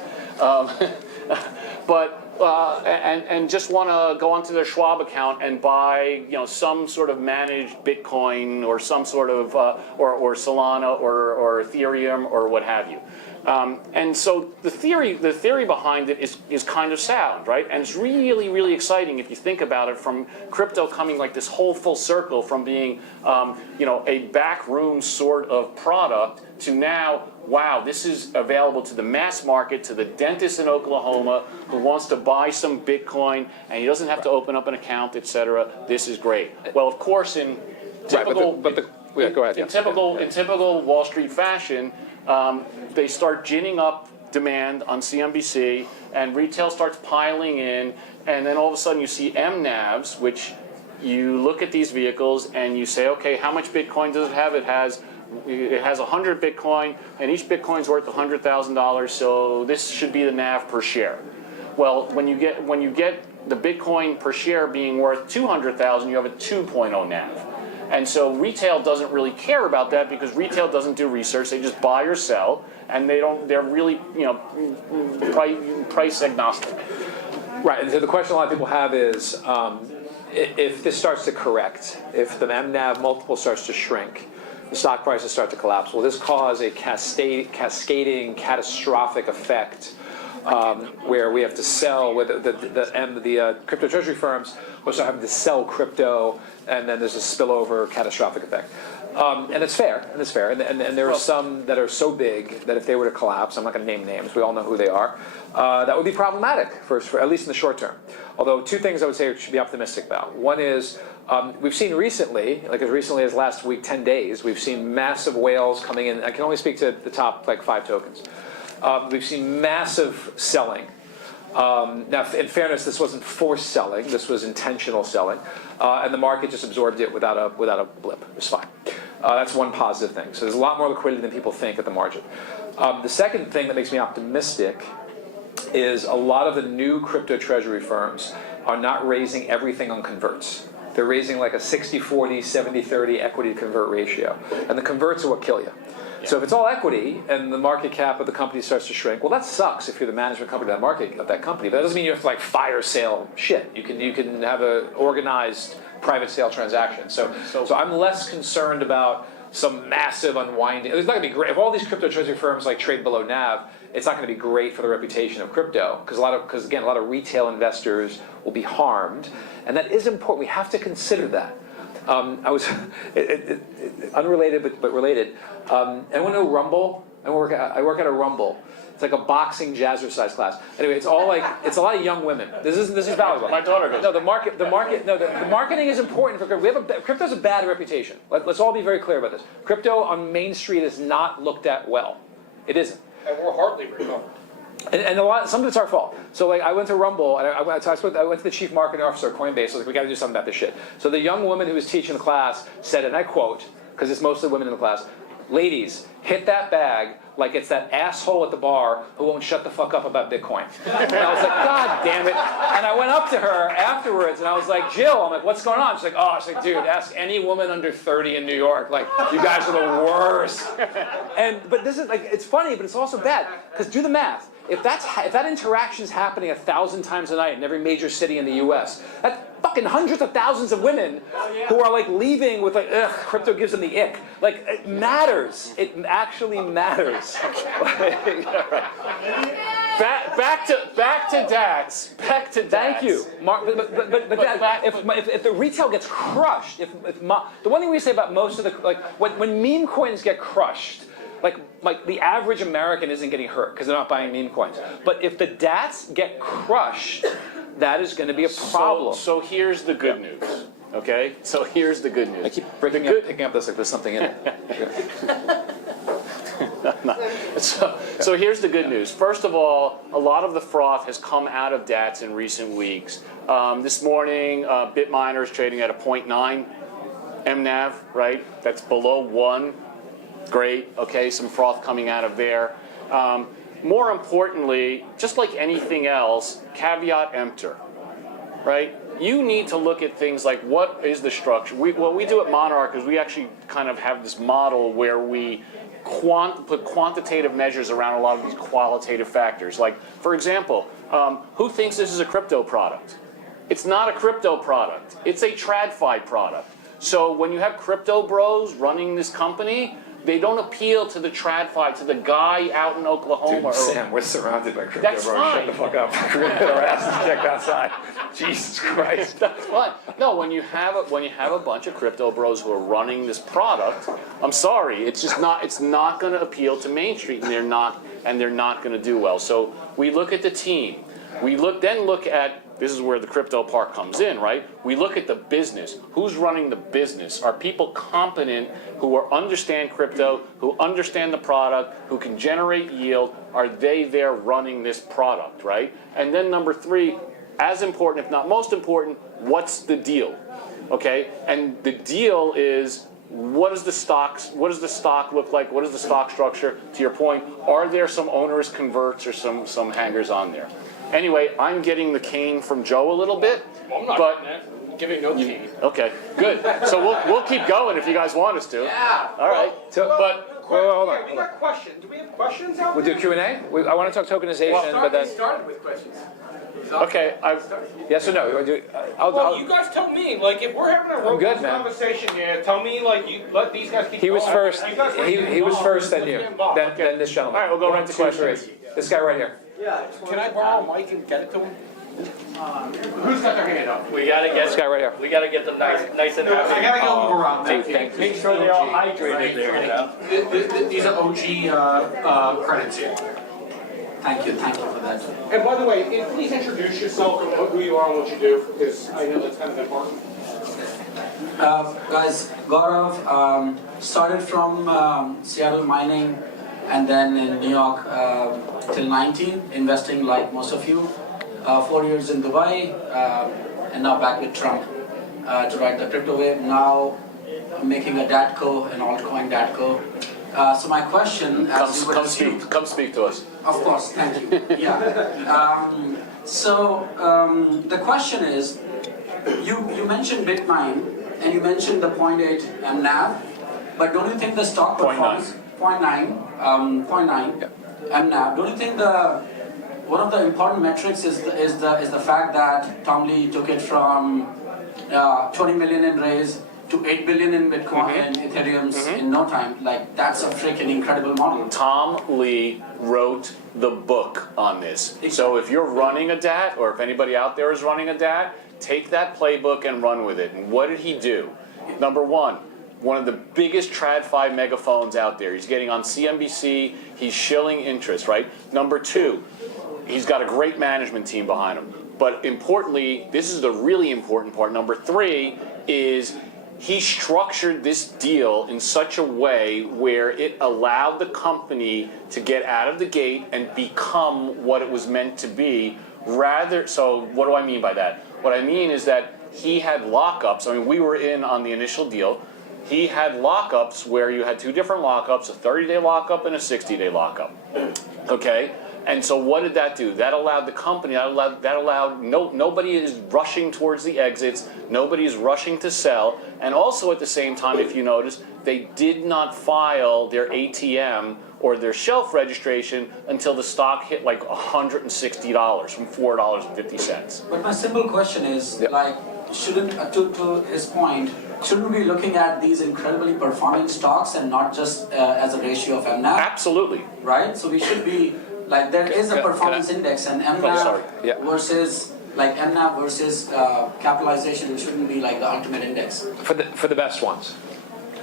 and just want to go onto their Schwab account and buy, some sort of managed Bitcoin or some sort of or Solana or Ethereum or what have you. And so the theory behind it is kind of sound, right? And it's really, really exciting if you think about it, from crypto coming like this whole full circle from being, a backroom sort of product to now, wow, this is available to the mass market, to the dentist in Oklahoma who wants to buy some Bitcoin and he doesn't have to open up an account, et cetera. This is great. Well, of course, in typical, go ahead. in typical Wall Street fashion, they start ginning up demand on CNBC, and retail starts piling in, and then all of a sudden you see MNAVs, which you look at these vehicles and you say, okay, how much Bitcoin does it have? It has 100 Bitcoin, and each Bitcoin's worth $100,000, so this should be the NAV per share. Well, when you get the Bitcoin per share being worth 200,000, you have a 2.0 NAV. And so retail doesn't really care about that because retail doesn't do research. They just buy or sell, and they're really, price agnostic. Right, and so the question a lot of people have is, if this starts to correct, if the MNAV multiple starts to shrink, the stock prices start to collapse, will this cause a cascading, catastrophic effect where we have to sell, where the crypto treasury firms will start having to sell crypto, and then there's a spillover catastrophic effect. And it's fair, and there are some that are so big that if they were to collapse, I'm not going to name names, we all know who they are, that would be problematic, for at least in the short term. Although two things I would say we should be optimistic about. One is, we've seen recently, like as recently as last week, 10 days, we've seen massive whales coming in. I can only speak to the top 5 tokens. We've seen massive selling. Now, in fairness, this wasn't forced selling. This was intentional selling, and the market just absorbed it without a blip. It was fine. That's one positive thing. So there's a lot more liquidity than people think at the margin. The second thing that makes me optimistic is a lot of the new crypto treasury firms are not raising everything on converts. They're raising like a 60-40, 70-30 equity to convert ratio, and the converts are what kill you. So if it's all equity and the market cap of the company starts to shrink, well, that sucks if you're the management company of that company. But that doesn't mean you have to fire sale shit. You can have an organized private sale transaction. So I'm less concerned about some massive unwinding. It's not going to be great if all these crypto treasury firms trade below NAV. It's not going to be great for the reputation of crypto because a lot of retail investors will be harmed, and that is important. We have to consider that. I was unrelated but related. Anyone know Rumble? I work at a Rumble. It's like a boxing jazzercise class. Anyway, it's a lot of young women. This is valuable. My daughter goes. No, the marketing is important for crypto. Crypto has a bad reputation. Let's all be very clear about this. Crypto on Main Street is not looked at well. It isn't. And we're hardly recovered. And some of it's our fault. So I went to Rumble, and I went to the chief marketing officer of Coinbase. I was like, we got to do something about this shit. So the young woman who was teaching the class said, and I quote, because it's mostly women in the class, "Ladies, hit that bag like it's that asshole at the bar who won't shut the fuck up about Bitcoin." And I was like, God damn it. And I went up to her afterwards, and I was like, Jill, I'm like, what's going on? She's like, dude, ask any woman under 30 in New York. You guys are the worst. But this is it's funny, but it's also bad, because do the math. If that interaction's happening 1,000 times a night in every major city in the U.S., that's fucking hundreds of thousands of women who are leaving with ugh, crypto gives them the ick. It matters. It actually matters. Back to DAX. Thank you, Mark. But if the retail gets crushed, the one thing we say about most of the when meme coins get crushed. The average American isn't getting hurt because they're not buying meme coins. But if the DATs get crushed, that is going to be a problem. So here's the good news. Okay? So here's the good news. I keep picking up this like there's something in it. So here's the good news. First of all, a lot of the froth has come out of DATs in recent weeks. This morning, BitMiner is trading at a 0.9 MNAV, right? That's below 1. Great, okay, some froth coming out of there. More importantly, just like anything else, caveat emptor, right? You need to look at things like what is the structure. What we do at Monarch is we actually kind of have this model where we put quantitative measures around a lot of these qualitative factors. For example, who thinks this is a crypto product? It's not a crypto product. It's a TradFi product. So when you have crypto bros running this company, They don't appeal to the TradFi, to the guy out in Oklahoma. Dude, Sam, we're surrounded by crypto, That's bro. fine. Shut the fuck up. We're gonna get our asses kicked outside. Jesus Christ. That's fine. No, when you have a bunch of crypto bros who are running this product, I'm sorry, it's not going to appeal to Main Street, and they're not going to do well. So we look at the team. We look at, this is where the crypto part comes in, right? We look at the business. Who's running the business? Are people competent who understand crypto, who understand the product, who can generate yield? Are they there running this product, right? And then number 3, as important, if not most important, what's the deal? Okay? And the deal is, what does the stock look like? What is the stock structure? To your point, are there some onerous converts or some hangers on there? Anyway, I'm getting the cane from Joe a little bit. I'm not but giving no cane. Okay, good. So we'll keep going if you guys want us to. Yeah. All right. Hold on. We got questions. Do we have questions out We'll there? do Q&A. I want to talk tokenization, but then. started with questions. Okay. Yes or no? You want to do? Well, you guys tell me. Like, if we're having a good, robust man. conversation here, tell me. Like, you let these guys keep. He was going. first. You guys He was first, then you, then this gentleman. All right, we'll go right to 1, 2, 3. questions. This guy right here. Can I borrow a mic and get it to him? Who's got their hand up? We gotta This get guy right here. we gotta get them nice and happy. I gotta go around. Thank you. Make sure they're all hydrated there, you know. These are OG credits here. Thank you for that. And by the way, please introduce yourself and who you are and what you do, because I know that's kind of important. Guys, Gaurav, started from Seattle mining and then in New York till 19, investing like most of you. 4 years in Dubai, and now back with Trump to ride the crypto wave. Now I'm making a DATCO, an altcoin DATCO. So my question, as you would assume, Come speak to us. of course, thank you. Yeah. The question is, you mentioned Bitcoin and you mentioned the 0.8 MNAV, but don't you think the stock performance 0.9 MNAV? Don't you think one of the important metrics is the fact that Tom Lee took it from 20 million in raise to 8 billion in Bitcoin and Ethereum in no time? Like, that's a freaking incredible model. Tom Lee wrote the book on this. So if you're running a DAT, or if anybody out there is running a DAT, take that playbook and run with it. And what did he do? Number one of the biggest TradFi megaphones out there. He's getting on CNBC. He's shilling interest, right? Number 2, he's got a great management team behind him. But importantly, this is the really important part. Number 3 is he structured this deal in such a way where it allowed the company to get out of the gate and become what it was meant to be. So what do I mean by that? What I mean is that he had lockups. I mean, we were in on the initial deal. He had lockups where you had 2 different lockups, a 30-day lockup and a 60-day lockup. Okay? And so what did that do? That allowed the company, nobody is rushing towards the exits, nobody is rushing to sell, and also at the same time, if you notice, they did not file their ATM or their shelf registration until the stock hit like $160 from $4.50. But my simple question is, like, shouldn't, to his point, shouldn't we be looking at these incredibly performing stocks and not just as a ratio of MNAV? Absolutely. Right? So we should be, like, there is a performance index, and MNAV versus, like, MNAV versus capitalization, it shouldn't be like the ultimate index. For the best ones.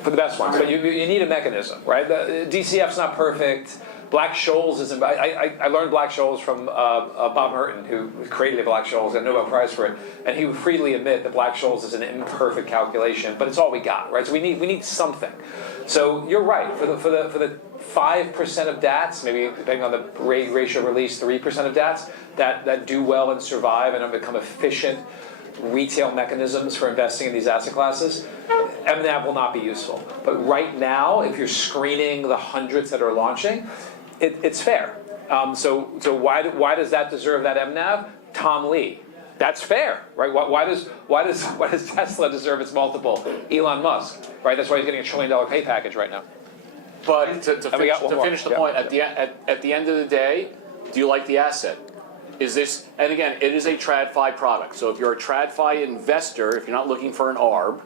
For the best ones. But you need a mechanism, right? The DCF's not perfect. Black-Scholes isn't. I learned Black-Scholes from Bob Merton, who created Black-Scholes, got a Nobel Prize for it, and he would freely admit that Black-Scholes is an imperfect calculation, but it's all we got, right? So we need something. So you're right. For the 5% of DATs, maybe depending on the ratio release, 3% of DATs that do well and survive and have become efficient retail mechanisms for investing in these asset classes, MNAV will not be useful. But right now, if you're screening the hundreds that are launching, it's fair. So why does that deserve that MNAV? Tom Lee. That's fair, right? Why does Tesla deserve its multiple? Elon Musk, right? That's why he's getting $1 trillion pay package right now. But to finish the point, at the end of the day, do you like the asset? Is this, and again, it is a TradFi product. So if you're a TradFi investor, if you're not looking for an ARB,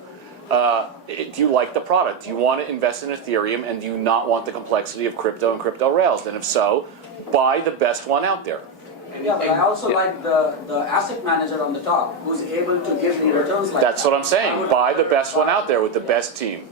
Do you like the product? Do you want to invest in Ethereum, and do you not want the complexity of crypto and crypto rails? Then if so, buy the best one out there. Yeah, but I also like the asset manager on the top who's able to give the returns like That's what I'm saying. Buy the best one out there with the best team.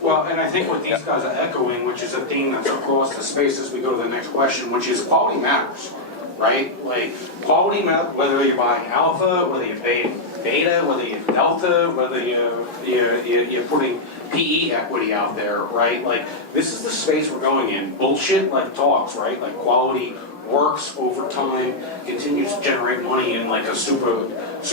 Well, and I think what these guys are echoing, which is a theme that's across the space as we go to the next question, which is quality matters, right? Like, quality matters, whether you're buying alpha, whether you're buying beta, whether you're delta, whether you're putting PE equity out there, right? Like, this is the space we're going in. Bullshit like talks, right? Like, quality works over time, continues to generate money in like a super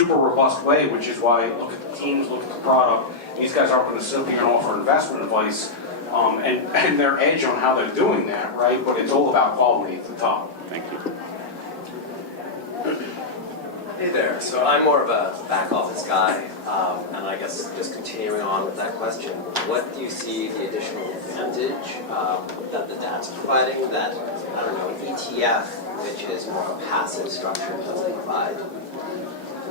robust way, which is why look at the teams, look at the product. These guys aren't going to simply offer investment advice and their edge on how they're doing that, right? But it's all about quality at the top. Thank you. Hey there. So I'm more of a back office guy, and I guess just continuing on with that question, what do you see the additional advantage that the DAT's providing that, I don't know, an ETF, which is more of a passive structure, doesn't provide?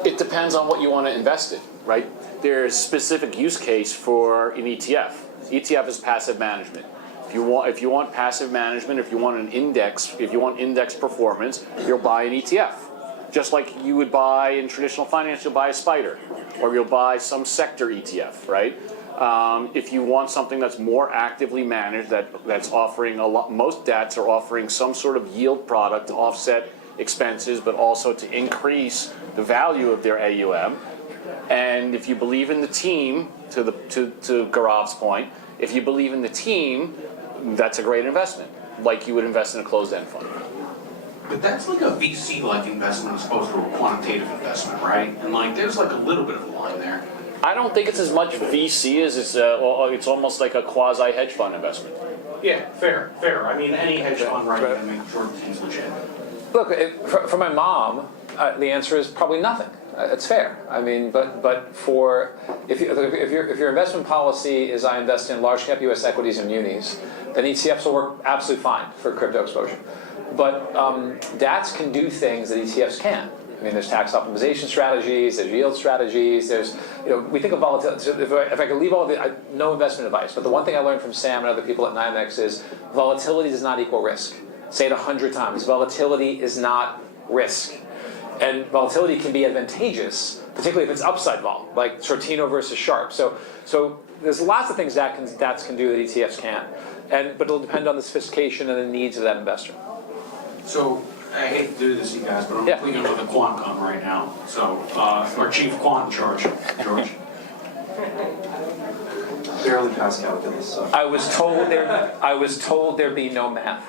It depends on what you want to invest in, right? There's specific use case for an ETF. ETF is passive management. If you want passive management, if you want an index, if you want index performance, you'll buy an ETF. Just like you would buy in traditional finance, you'll buy a SPDR, or you'll buy some sector ETF, right? If you want something that's more actively managed, that's offering a lot, most DATs are offering some sort of yield product to offset expenses, but also to increase the value of their AUM. And if you believe in the team, to Gaurav's point, if you believe in the team, that's a great investment, like you would invest in a closed-end fund. But that's like a VC-like investment as opposed to a quantitative investment, right? And like, there's like a little bit of a line there. I don't think it's as much VC as it's almost like a quasi hedge fund investment. Yeah, fair. I mean, any hedge fund, right, and make sure the thing's legit. Look, for my mom, the answer is probably nothing. It's fair. I mean, but for if your investment policy is I invest in large cap U.S. equities and munis, then ETFs will work absolutely fine for crypto exposure. But DATs can do things that ETFs can't. I mean, there's tax optimization strategies, there's yield strategies, there's, we think of volatility. So if I could leave all of it, no investment advice, but the one thing I learned from Sam and other people at NYMEX is volatility does not equal risk. Say it 100 times. Volatility is not risk. And volatility can be advantageous, particularly if it's upside vol, like Shortino versus Sharp. So there's lots of things DATs can do that ETFs can't. But it'll depend on the sophistication and the needs of that investor. So, I hate to do this, you guys, but I'm cleaning with a quant gun right now. So, our chief quant in charge, George. Barely past calculus. So. I was told there'd be no math.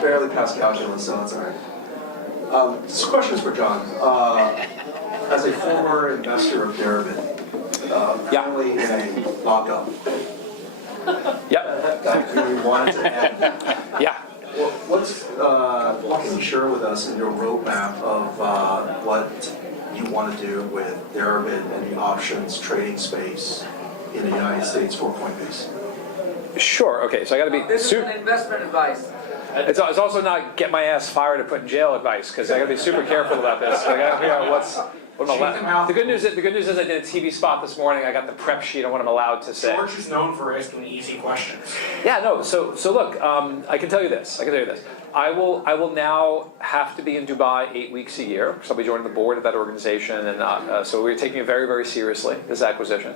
Barely past calculus, so that's all right. This question is for John. As a former investor of Deribit, currently in a lockup. Yep. That you wanted to end. Yeah. What can you share with us in your roadmap of what you want to do with Deribit and the options trading space in the United States for Coinbase? Sure. Okay. So I got to be. This is an investment advice. It's also not get my ass fired or put in jail advice, because I got to be super careful about this. I got to figure out what I'm allowed. The good news is I did a TV spot this morning. I got the prep sheet on what I'm allowed to say. George is known for asking easy questions. Yeah. No. So look. I can tell you this. I will now have to be in Dubai 8 weeks a year, because I'll be joining the board of that organization, and so we're taking it very, very seriously, this acquisition.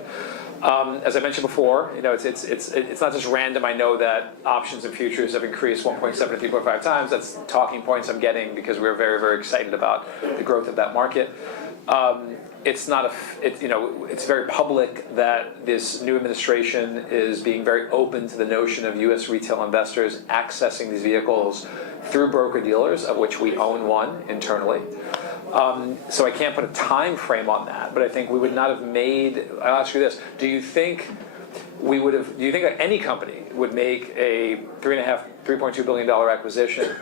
As I mentioned before, it's not just random. I know that options and futures have increased 1.7 to 3.5 times. That's talking points I'm getting because we're very, very excited about the growth of that market. It's very public that this new administration is being very open to the notion of U.S. retail investors accessing these vehicles through broker-dealers, of which we own one internally. So I can't put a time frame on that, but I think we would not have made. I'll ask you this: do you think that any company would make a $3.2 billion acquisition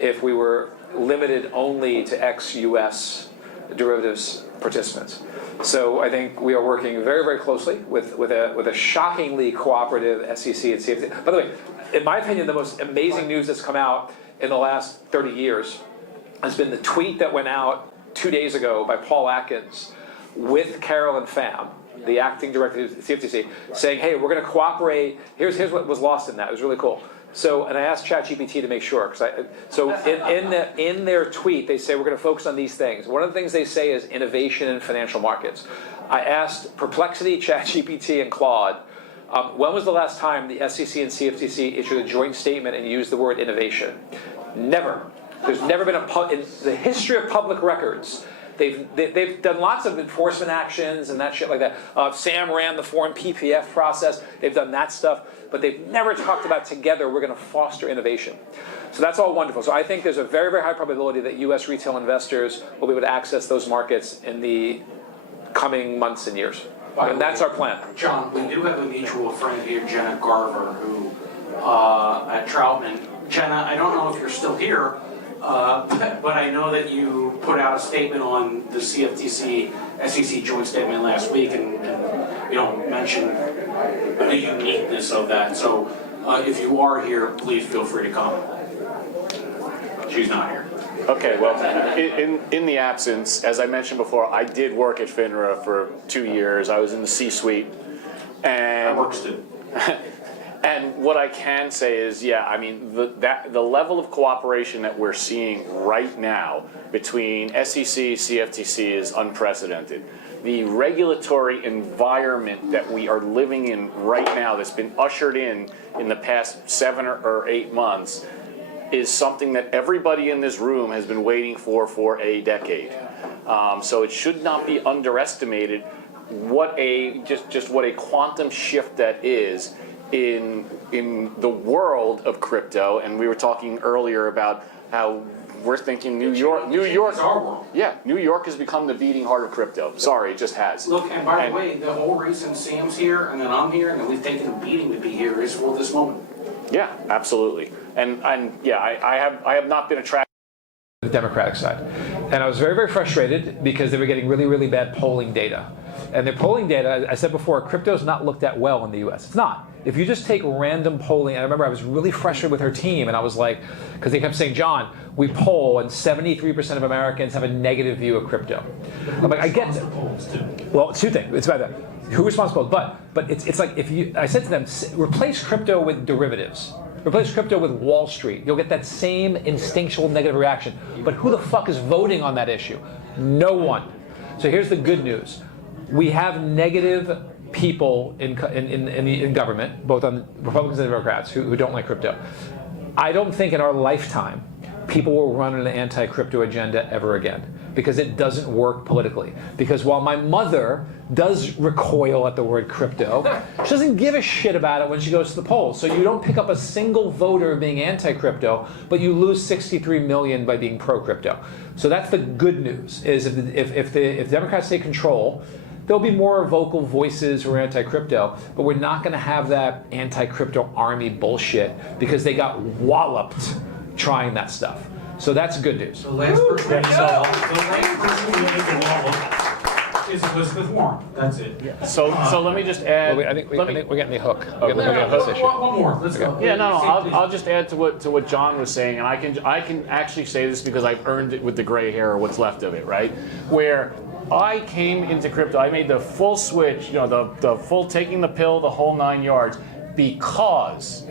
if we were limited only to ex-U.S. derivatives participants? So I think we are working very, very closely with a shockingly cooperative SEC and CFTC. By the way, in my opinion, the most amazing news that's come out in the last 30 years has been the tweet that went out 2 days ago by Paul Atkins with Carolyn Pham the acting director of the CFTC, saying, hey, we're going to cooperate. Here's what was lost in that. It was really cool. So, and I asked ChatGPT to make sure, in their tweet, they say we're going to focus on these things. One of the things they say is innovation in financial markets. I asked Perplexity, ChatGPT, and Claude, when was the last time the SEC and CFTC issued a joint statement and used the word innovation? Never. There's never been in the history of public records. They've done lots of enforcement actions and that shit like that. Sam ran the foreign PPF process. They've done that stuff, but they've never talked about together we're going to foster innovation. So that's all wonderful. So I think there's a very, very high probability that U.S. retail investors will be able to access those markets in the coming months and years. And that's our plan. John, we do have a mutual friend here, Jenna Garver, who at Troutman. Jenna, I don't know if you're still here, but I know that you put out a statement on the CFTC SEC joint statement last week, and mentioned the uniqueness of that. So if you are here, please feel free to comment. She's not here. Okay, well, in the absence, as I mentioned before, I did work at FINRA for 2 years. I was in the C-suite, and I worked too. And what I can say is, yeah, I mean, the level of cooperation that we're seeing right now between SEC, CFTC is unprecedented. The regulatory environment that we are living in right now, that's been ushered in the past 7 or 8 months, is something that everybody in this room has been waiting for a decade. So it should not be underestimated what what a quantum shift that is in the world of crypto. And we were talking earlier about how we're thinking New York, yeah, New York has become the beating heart of crypto. Sorry, it just has. Look, and by the way, the whole reason Sam's here and then I'm here and then we've taken a beating to be here is for this moment. Yeah, absolutely. And yeah, I have not been attracted to the Democratic side. And I was very, very frustrated because they were getting really, really bad polling data. And their polling data, I said before, crypto's not looked at well in the US. It's not. If you just take random polling, and I remember I was really frustrated with her team, and I was like, because they kept saying, John, we poll, and 73% of Americans have a negative view of crypto. I'm like, I get it. Well, it's two things. It's about that. Who responsible? But it's like, I said to them, replace crypto with derivatives. Replace crypto with Wall Street. You'll get that same instinctual negative reaction. But who the fuck is voting on that issue? No one. So here's the good news. We have negative people in government, both on Republicans and Democrats, who don't like crypto. I don't think in our lifetime people will run an anti-crypto agenda ever again, because it doesn't work politically. Because while my mother does recoil at the word crypto, she doesn't give a shit about it when she goes to the polls. So you don't pick up a single voter being anti-crypto, but you lose 63 million by being pro-crypto. So that's the good news, is if Democrats take control, there'll be more vocal voices who are anti-crypto, but we're not going to have that anti-crypto army bullshit because they got walloped trying that stuff. So that's good news. The last person we need to wallop is Elizabeth Warren. That's it. Yeah. So let me just add. Well, I think we're getting the hook. One more. Let's go. Yeah, no. I'll just add to what John was saying, and I can actually say this because I've earned it with the gray hair or what's left of it, right? Where I came into crypto, I made the full switch, the full taking the pill, the whole 9 yards, because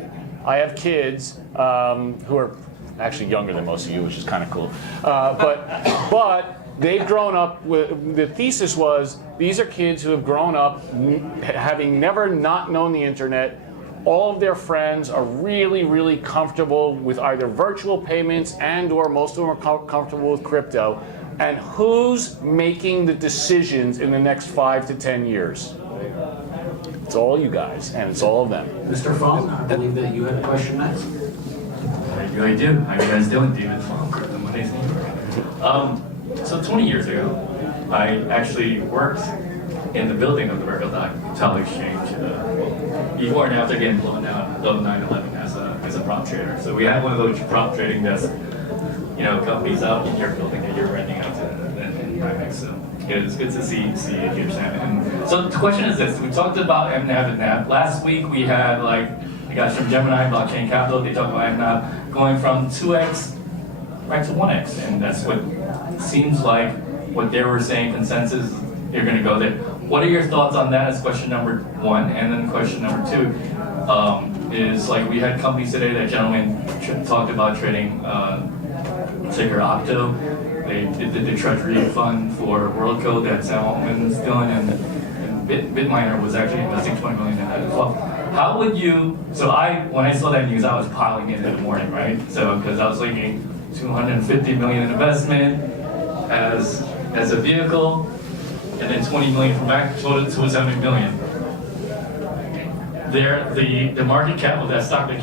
I have kids who are actually younger than most of you, which is kind of cool. But they've grown up with, the thesis was, these are kids who have grown up having never not known the internet. All of their friends are really, really comfortable with either virtual payments or most of them are comfortable with crypto. And who's making the decisions in the next 5 to 10 years? It's all you guys, and it's all of them. Mr. Fong, I believe that you had a question next. I do. How you guys doing, David Fong, Crypto Mondays New York. So 20 years ago, I actually worked in the building of the Mercantile Exchange before and after getting blown out of 9/11 as a prop trader. So we had one of those prop trading desks, companies out in your building that you're renting out to NYMEX. So it's good to see you here, Sam. And so the question is this: we talked about MNAV and NAV. Last week we had the guys from Gemini Blockchain Capital. They talked about MNAV going from 2x right to 1x, and that's what seems like what they were saying consensus. You're going to go there. what are your thoughts on that? Is question number one, and then question number two is like we had companies today. That gentleman talked about trading ticker Octo. They did the treasury fund for WorldCode that Sam Altman's doing, and Bitminer was actually investing $20 million in that as well. How would you? So when I saw that news, I was piling in the morning, right? So because I was thinking 250 million in investment as a vehicle, and then 20 million from back, total 270 million. The market cap of that stock that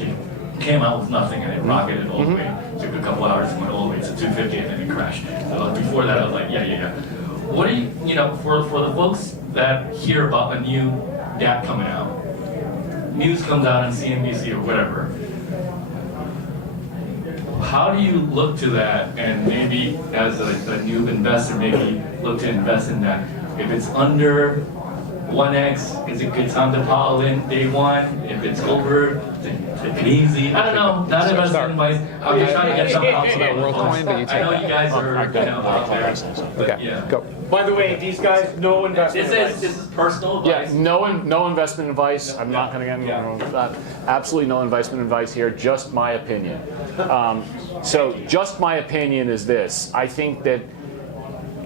came out with nothing, and it rocketed all the way. Took a couple hours, went all the way to 250, and then it crashed. So before that, I was like, yeah. What do you know, for the folks that hear about a new DApp coming out, news comes out on CNBC or whatever, how do you look to that and maybe as a new investor, maybe look to invest in that? If it's under 1x, is it a good time to pile in day one? If it's over, take it easy. I don't know, not investment advice. I'm just trying to get some thoughts about WorldCoin, but you take I know you guys are out there. Okay, Yeah. go. By the way, these guys, no investment advice. This is personal Yeah, advice. no investment advice. I'm not going to get into that. Absolutely no investment advice here. Just my opinion. So just my opinion is this: I think that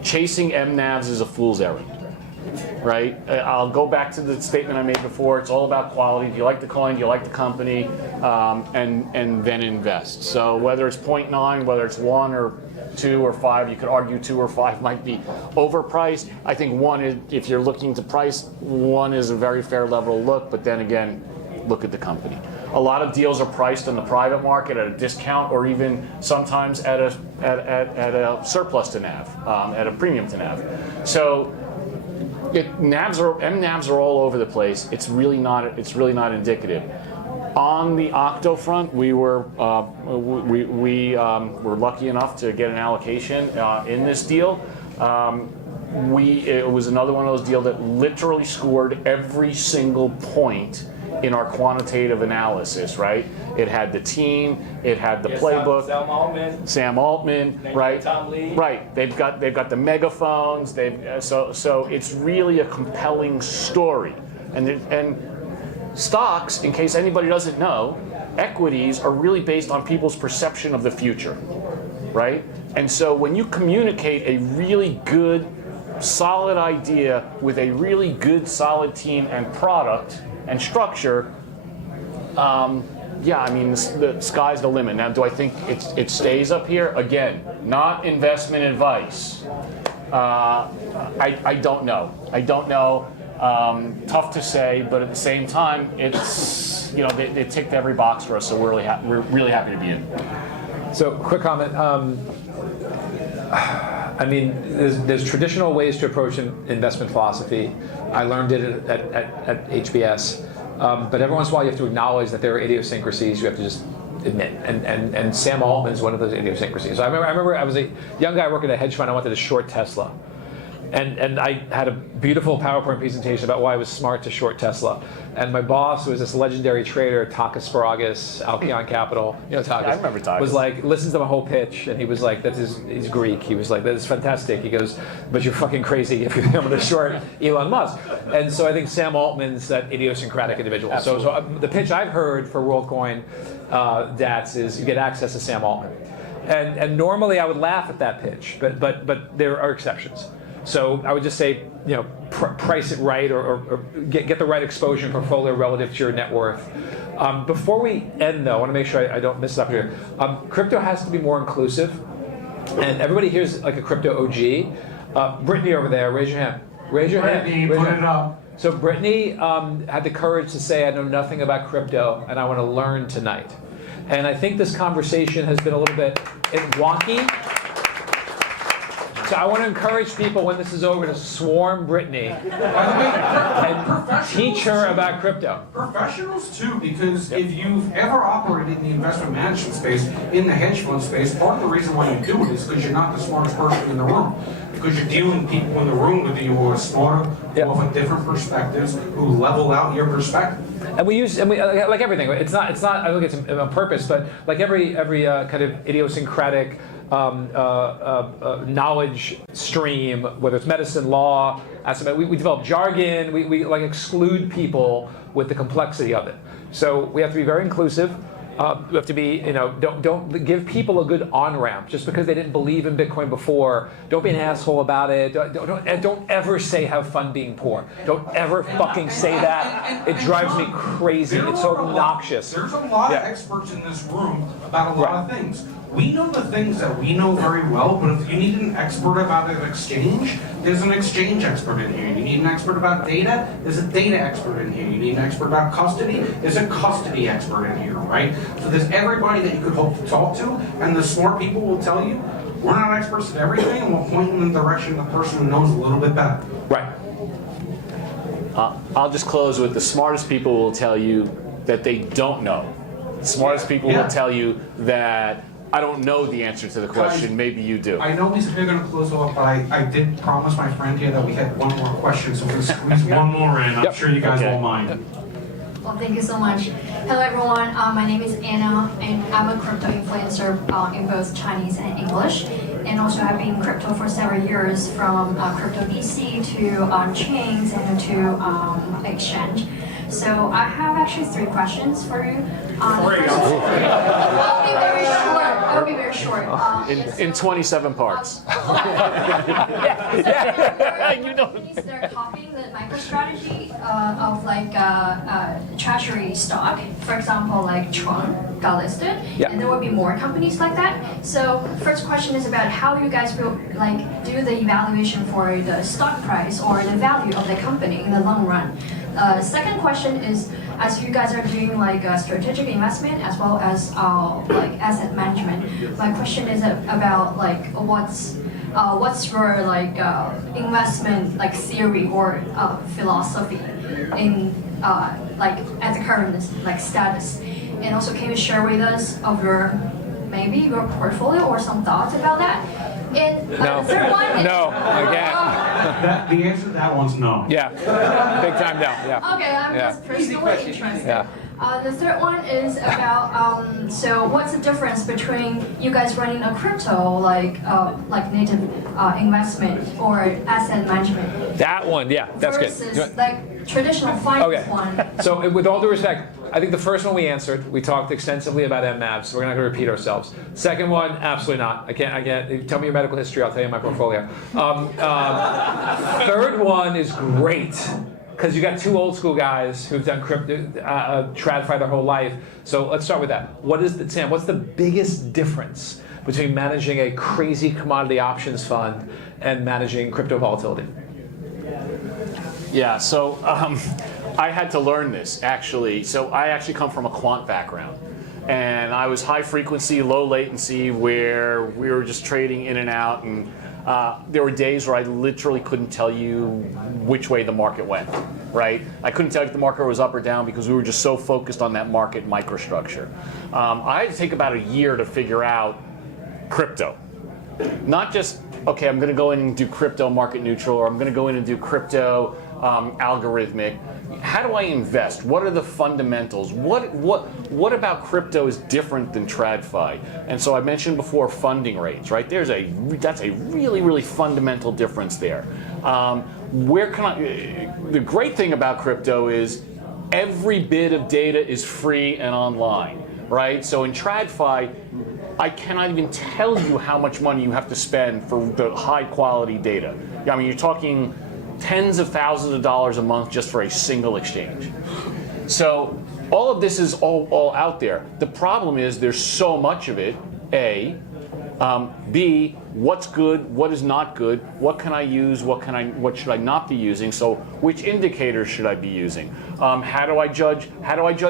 chasing MNAVs is a fool's errand. Right? I'll go back to the statement I made before. It's all about quality. Do you like the coin? Do you like the company? And then invest. So whether it's 0.9, whether it's 1 or 2 or 5, you could argue 2 or 5 might be overpriced. I think 1 is, if you're looking to price, 1 is a very fair level to look. But then again, look at the company. A lot of deals are priced in the private market at a discount, or even sometimes at a surplus to NAV, at a premium to NAV. So MNAVs are all over the place. It's really not indicative. On the Octo front, we were lucky enough to get an allocation in this deal. It was another one of those deals that literally scored every single point in our quantitative analysis, right? It had the team, it had the playbook. Sam Altman, right? Tom Lee. Right. They've got the megaphones. So it's really a compelling story. And stocks, in case anybody doesn't know, equities are really based on people's perception of the future, right? And so when you communicate a really good, solid idea with a really good, solid team and product and structure, yeah, I mean, the sky's the limit. Now, do I think it stays up here? Again, not investment advice. I don't know. Tough to say, but at the same time, it's, they ticked every box for us, so we're really happy to be in. So, quick comment. I mean, there's traditional ways to approach investment philosophy. I learned it at HBS. But every once in a while, you have to acknowledge that there are idiosyncrasies you have to just admit. And Sam Altman is one of those idiosyncrasies. I remember I was a young guy working at a hedge fund. I wanted to short Tesla. And I had a beautiful PowerPoint presentation about why it was smart to short Tesla. And my boss was this legendary trader, Takis Sparagas, Alkeon Capital. You know Takis? Yeah, I remember Takis. Was like, listens to my whole pitch, and he was like, he's Greek. He was like, that is fantastic. He goes, but you're fucking crazy if you're going to short Elon Musk. And so I think Sam Altman's that idiosyncratic individual. So the pitch I've heard for WorldCoin DATs is you get access to Sam Altman. And normally I would laugh at that pitch, but there are exceptions. So I would just say, price it right or get the right exposure and portfolio relative to your net worth. Before we end, though, I want to make sure I don't miss up here. Crypto has to be more inclusive, and everybody here's like a crypto OG. Brittany over there, raise your hand. Raise your hand. Brittany, Raise put your it up. So Brittany had the courage to say, I know nothing about crypto, and I want to learn tonight. And I think this conversation has been a little bit wonky. So I want to encourage people when this is over to swarm Brittany and teach her about crypto. Professionals too, because if you've ever operated in the investment management space, in the hedge fund space, part of the reason why you do it is because you're not the smartest person in the room. Because you're dealing with people in the room with you who are smarter, who have different perspectives, who level out your perspective. And we like everything. It's not. I think it's on purpose, but like every kind of idiosyncratic knowledge stream, whether it's medicine, law, we develop jargon, we like exclude people with the complexity of it. So we have to be very inclusive. We have to be, don't give people a good on-ramp just because they didn't believe in Bitcoin before. Don't be an asshole about it. Don't ever say have fun being poor. Don't ever fucking say that. It drives me crazy. It's so obnoxious. There's a lot of experts in this room about a lot of things. We know the things that we know very well, but if you need an expert about an exchange, there's an exchange expert in here. You need an expert about data, there's a data expert in here. You need an expert about custody, there's a custody expert in here, right? So there's everybody that you could hope to talk to, and the smart people will tell you, we're not experts at everything, and we'll point in the direction of the person who knows a little bit better. Right. I'll just close with the smartest people will tell you that they don't know. The smartest people will tell you that I don't know the answer to the question. Maybe you do. I know we said we we're going to close off, but I did promise my friend here that we had one more question, so we're going to squeeze one more in. I'm sure you guys won't mind. Well, thank you so much. Hello, everyone. My name is Anna, and I'm a crypto influencer in both Chinese and English. And also, I've been in crypto for several years, from crypto VC to chains and to exchange. So I have actually 3 questions for you. I'll be very short. In 27 parts. You know. They're copying the MicroStrategy of like treasury stock. For example, like Tron got listed, and there will be more companies like that. So first question is about how you guys will like do the evaluation for the stock price or the value of the company in the long run. Second question is, as you guys are doing like strategic investment as well as like asset management, my question is about like what's your like investment like theory or philosophy in like at the current like status, and also can you share with us of your maybe your portfolio or some thoughts about that? And No. the third one is, No, again. The answer to that one's no. Yeah, big time no. Yeah. Okay, I'm just personally interested. Yeah. The third one is about so what's the difference between you guys running a crypto like native investment or asset management That one, yeah, that's good. versus like traditional finance one? So with all due respect, I think the first one we answered. We talked extensively about MNAVs, so we're not going to repeat ourselves. Second one, absolutely not. I can't. Tell me your medical history, I'll tell you my portfolio. Third one is great, because you got 2 old school guys who've done crypto, TradFi their whole life. So let's start with that. Sam, what's the biggest difference between managing a crazy commodity options fund and managing crypto volatility? Yeah, so I had to learn this, actually. So I actually come from a quant background. And I was high frequency, low latency, where we were just trading in and out. And there were days where I literally couldn't tell you which way the market went, right? I couldn't tell you if the market was up or down because we were just so focused on that market microstructure. I had to take about a year to figure out crypto. Not just, okay, I'm going to go in and do crypto market neutral, or I'm going to go in and do crypto algorithmic. How do I invest? What are the fundamentals? What about crypto is different than TradFi? And so I mentioned before funding rates, right? That's a really fundamental difference there. The great thing about crypto is every bit of data is free and online, right? So in TradFi, I cannot even tell you how much money you have to spend for the high quality data. I mean, you're talking tens of thousands of dollars a month just for a single exchange. So all of this is all out there. The problem is there's so much of it, A. B, what's good, what is not good, what can I use, what should I not be using, so which indicators should I be using? How do I judge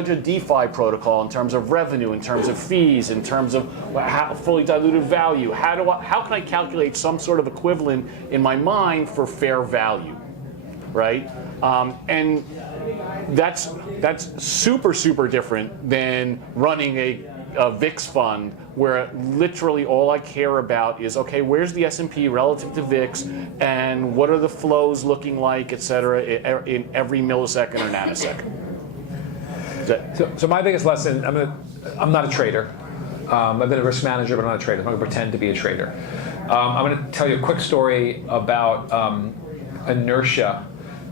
a DeFi protocol in terms of revenue, in terms of fees, in terms of fully diluted value? How can I calculate some sort of equivalent in my mind for fair value, right? And that's super different than running a VIX fund, where literally all I care about is, okay, where's the S&P relative to VIX, and what are the flows looking like, et cetera, in every millisecond or nanosecond. So my biggest lesson, I'm not a trader. I've been a risk manager, but I'm not a trader. I'm not going to pretend to be a trader. I'm going to tell you a quick story about inertia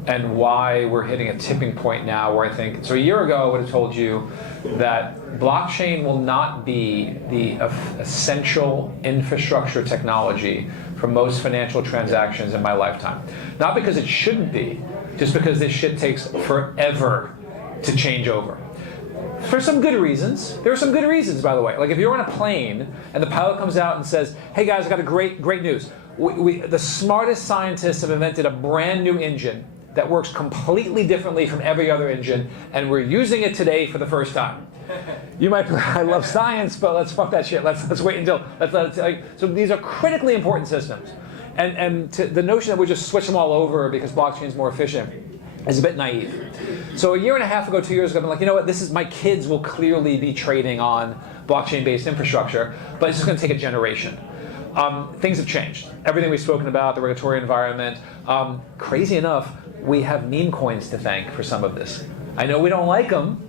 and why we're hitting a tipping point now where I think, so a year ago I would have told you that blockchain will not be the essential infrastructure technology for most financial transactions in my lifetime. Not because it shouldn't be, just because this shit takes forever to change over. For some good reasons. There are some good reasons, by the way. Like if you're on a plane and the pilot comes out and says, hey guys, I got a great news. The smartest scientists have invented a brand new engine that works completely differently from every other engine, and we're using it today for the first time. You might be like, I love science, but let's fuck that shit. Let's wait until, so these are critically important systems. And the notion that we just switch them all over because blockchain is more efficient is a bit naive. So a year and a half ago, 2 years ago, I'm like, you know what, my kids will clearly be trading on blockchain-based infrastructure, but it's just gonna take a generation. Things have changed. Everything we've spoken about, the regulatory environment. Crazy enough, we have meme coins to thank for some of this. I know we don't like them,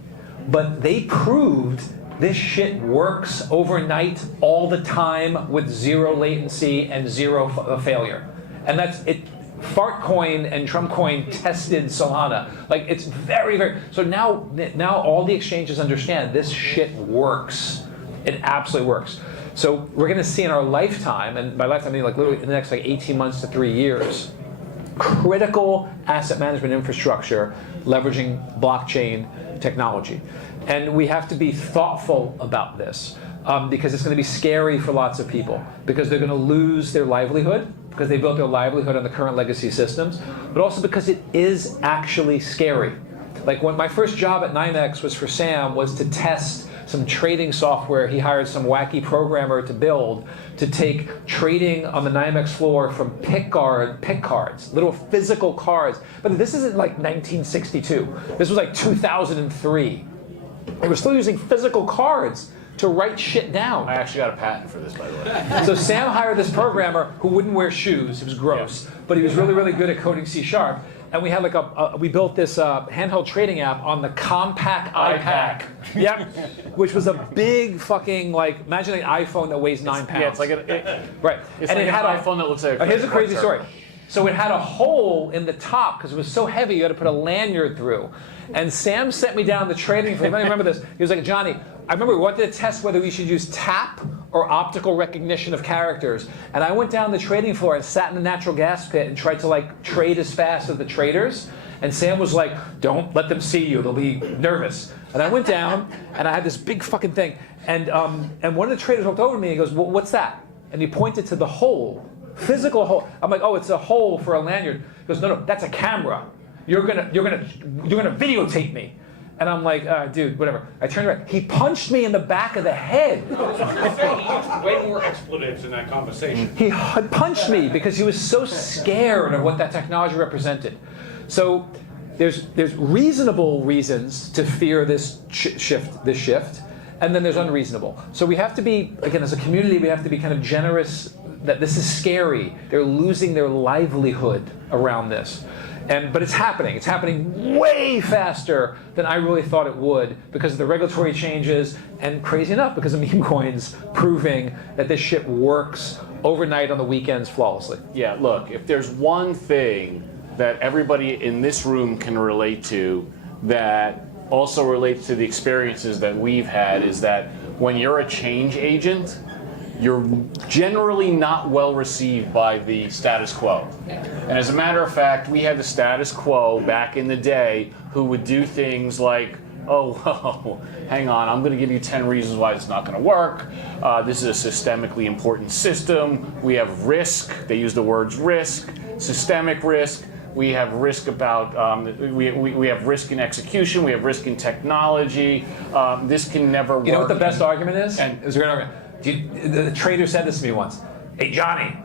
but they proved this shit works overnight all the time with zero latency and zero failure. And that's it. Fartcoin and Trumpcoin tested Solana. Like it's very, very, so now all the exchanges understand this shit works. It absolutely works. So we're gonna see in our lifetime, and by lifetime I mean like literally in the next like 18 months to 3 years, critical asset management infrastructure leveraging blockchain technology. And we have to be thoughtful about this because it's going to be scary for lots of people because they're going to lose their livelihood because they built their livelihood on the current legacy systems, but also because it is actually scary. Like when my first job at NYMEX was for Sam was to test some trading software he hired some wacky programmer to build to take trading on the NYMEX floor from pick cards, little physical cards. But this isn't like 1962. This was like 2003. They were still using physical cards to write shit down. I actually got a patent for this, by the way. So Sam hired this programmer who wouldn't wear shoes. He was gross, but he was really, really good at coding C#. And we had like we built this handheld trading app on the compact iPad. Yep. Which was a big fucking, like, imagine an iPhone that weighs 9 pounds. Yeah, it's like right. It's and like it had an iPhone that looks like here's a crazy story. So it had a hole in the top because it was so heavy you had to put a lanyard through. And Sam sent me down the trading floor. I remember this. He was like, Johnny, I remember we wanted to test whether we should use tap or optical recognition of characters. And I went down the trading floor and sat in the natural gas pit and tried to like trade as fast as the traders. And Sam was like, don't let them see you, they'll be nervous. And I went down and I had this big fucking thing. And one of the traders looked over to me and he goes, well, what's that? And he pointed to the hole, physical hole. I'm like, oh, it's a hole for a lanyard. He goes, no, that's a camera. You're gonna videotape me. And I'm like, dude, whatever. I turned around. He punched me in the back of the head. Way more expletives in that conversation. He punched me because he was so scared of what that technology represented. So there's reasonable reasons to fear this shift, and then there's unreasonable. So we have to be, again, as a community, we have to be kind of generous that this is scary. They're losing their livelihood around this. But it's happening. It's happening way faster than I really thought it would because of the regulatory changes and, crazy enough, because of meme coins proving that this shit works overnight on the weekends flawlessly. Yeah, look, if there's one thing that everybody in this room can relate to that also relates to the experiences that we've had is that when you're a change agent, you're generally not well received by the status quo. And as a matter of fact, we had the status quo back in the day who would do things like, oh, whoa, hang on, I'm going to give you 10 reasons why it's not going to work. This is a systemically important system. We have risk. They use the words risk, systemic risk. We have risk about, we have risk in execution. We have risk in technology. This can never work. You know what the best argument is? And it was a great argument. The trader said this to me once. Hey, Johnny,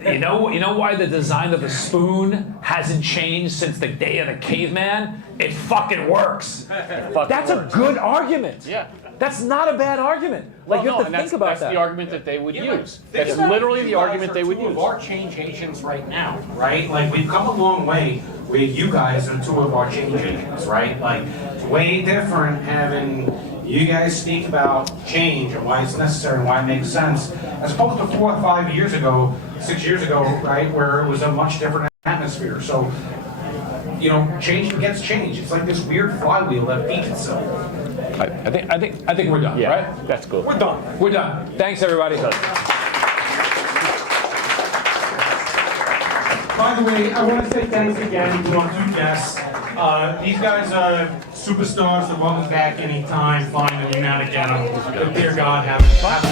you know why the design of the spoon hasn't changed since the day of the caveman? It fucking works. That's a good argument. Yeah. That's not a bad argument. Like, you have to think about that. That's the argument that they would use. Think That's about literally it. the argument they would Two use. of our change agents right now, right? Like, we've come a long way where you guys are two of our change agents, right? Like, it's way different having, You guys speak about change and why it's necessary and why it makes sense, as opposed to 4 or 5 years ago, 6 years ago, right, where it was a much different atmosphere. So, you know, change begets change. It's like this weird flywheel that feeds itself. I think we're done, Yeah, right? that's cool. We're done. We're done. Thanks, everybody. By the way, I want to say thanks again to our 2 guests. These guys are superstars. They're welcome back anytime. Fine, and you now to get them. But dear God, have a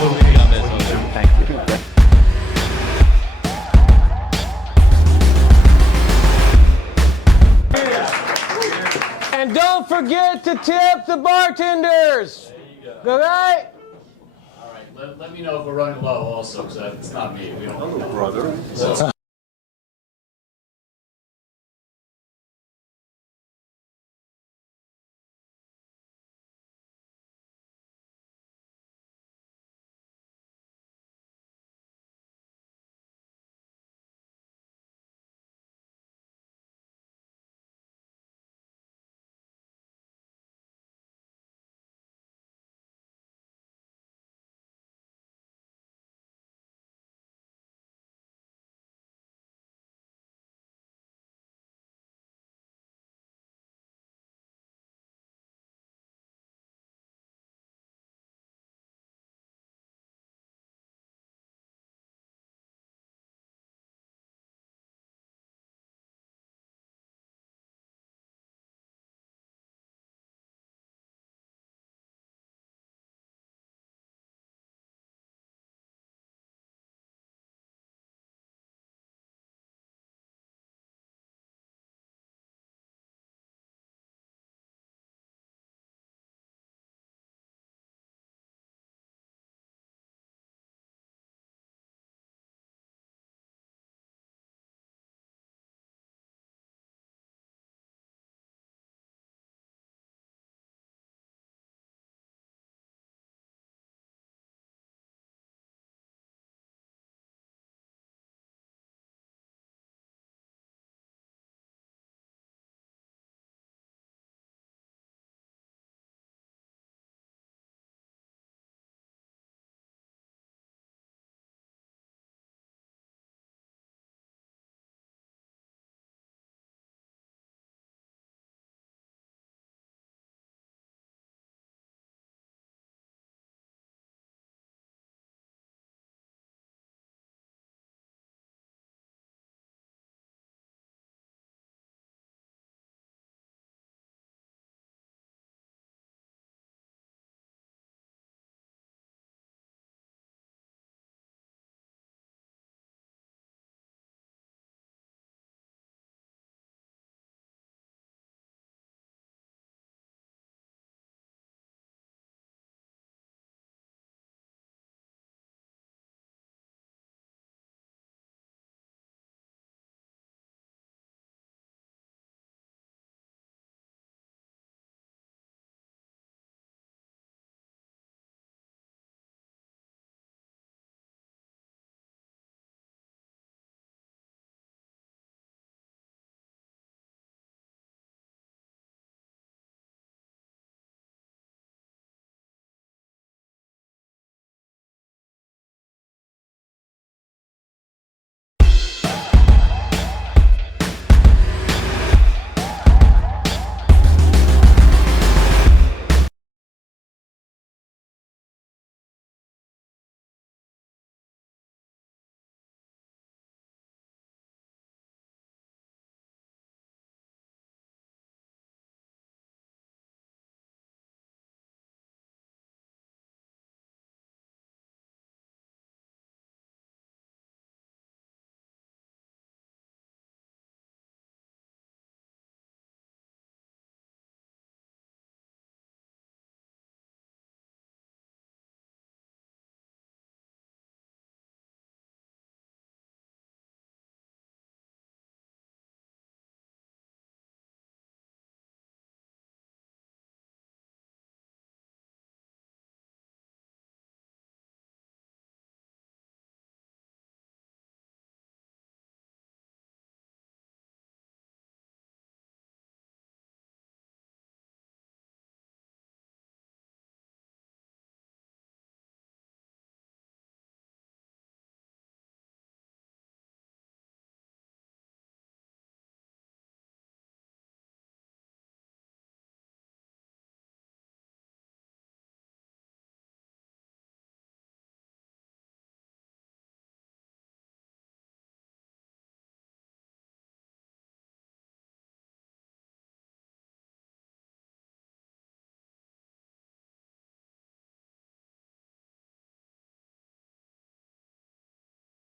little patience with them. Thank you. And don't forget to tip the bartenders. All right? All right, let me know if we're running low also, because it's not me. We don't know.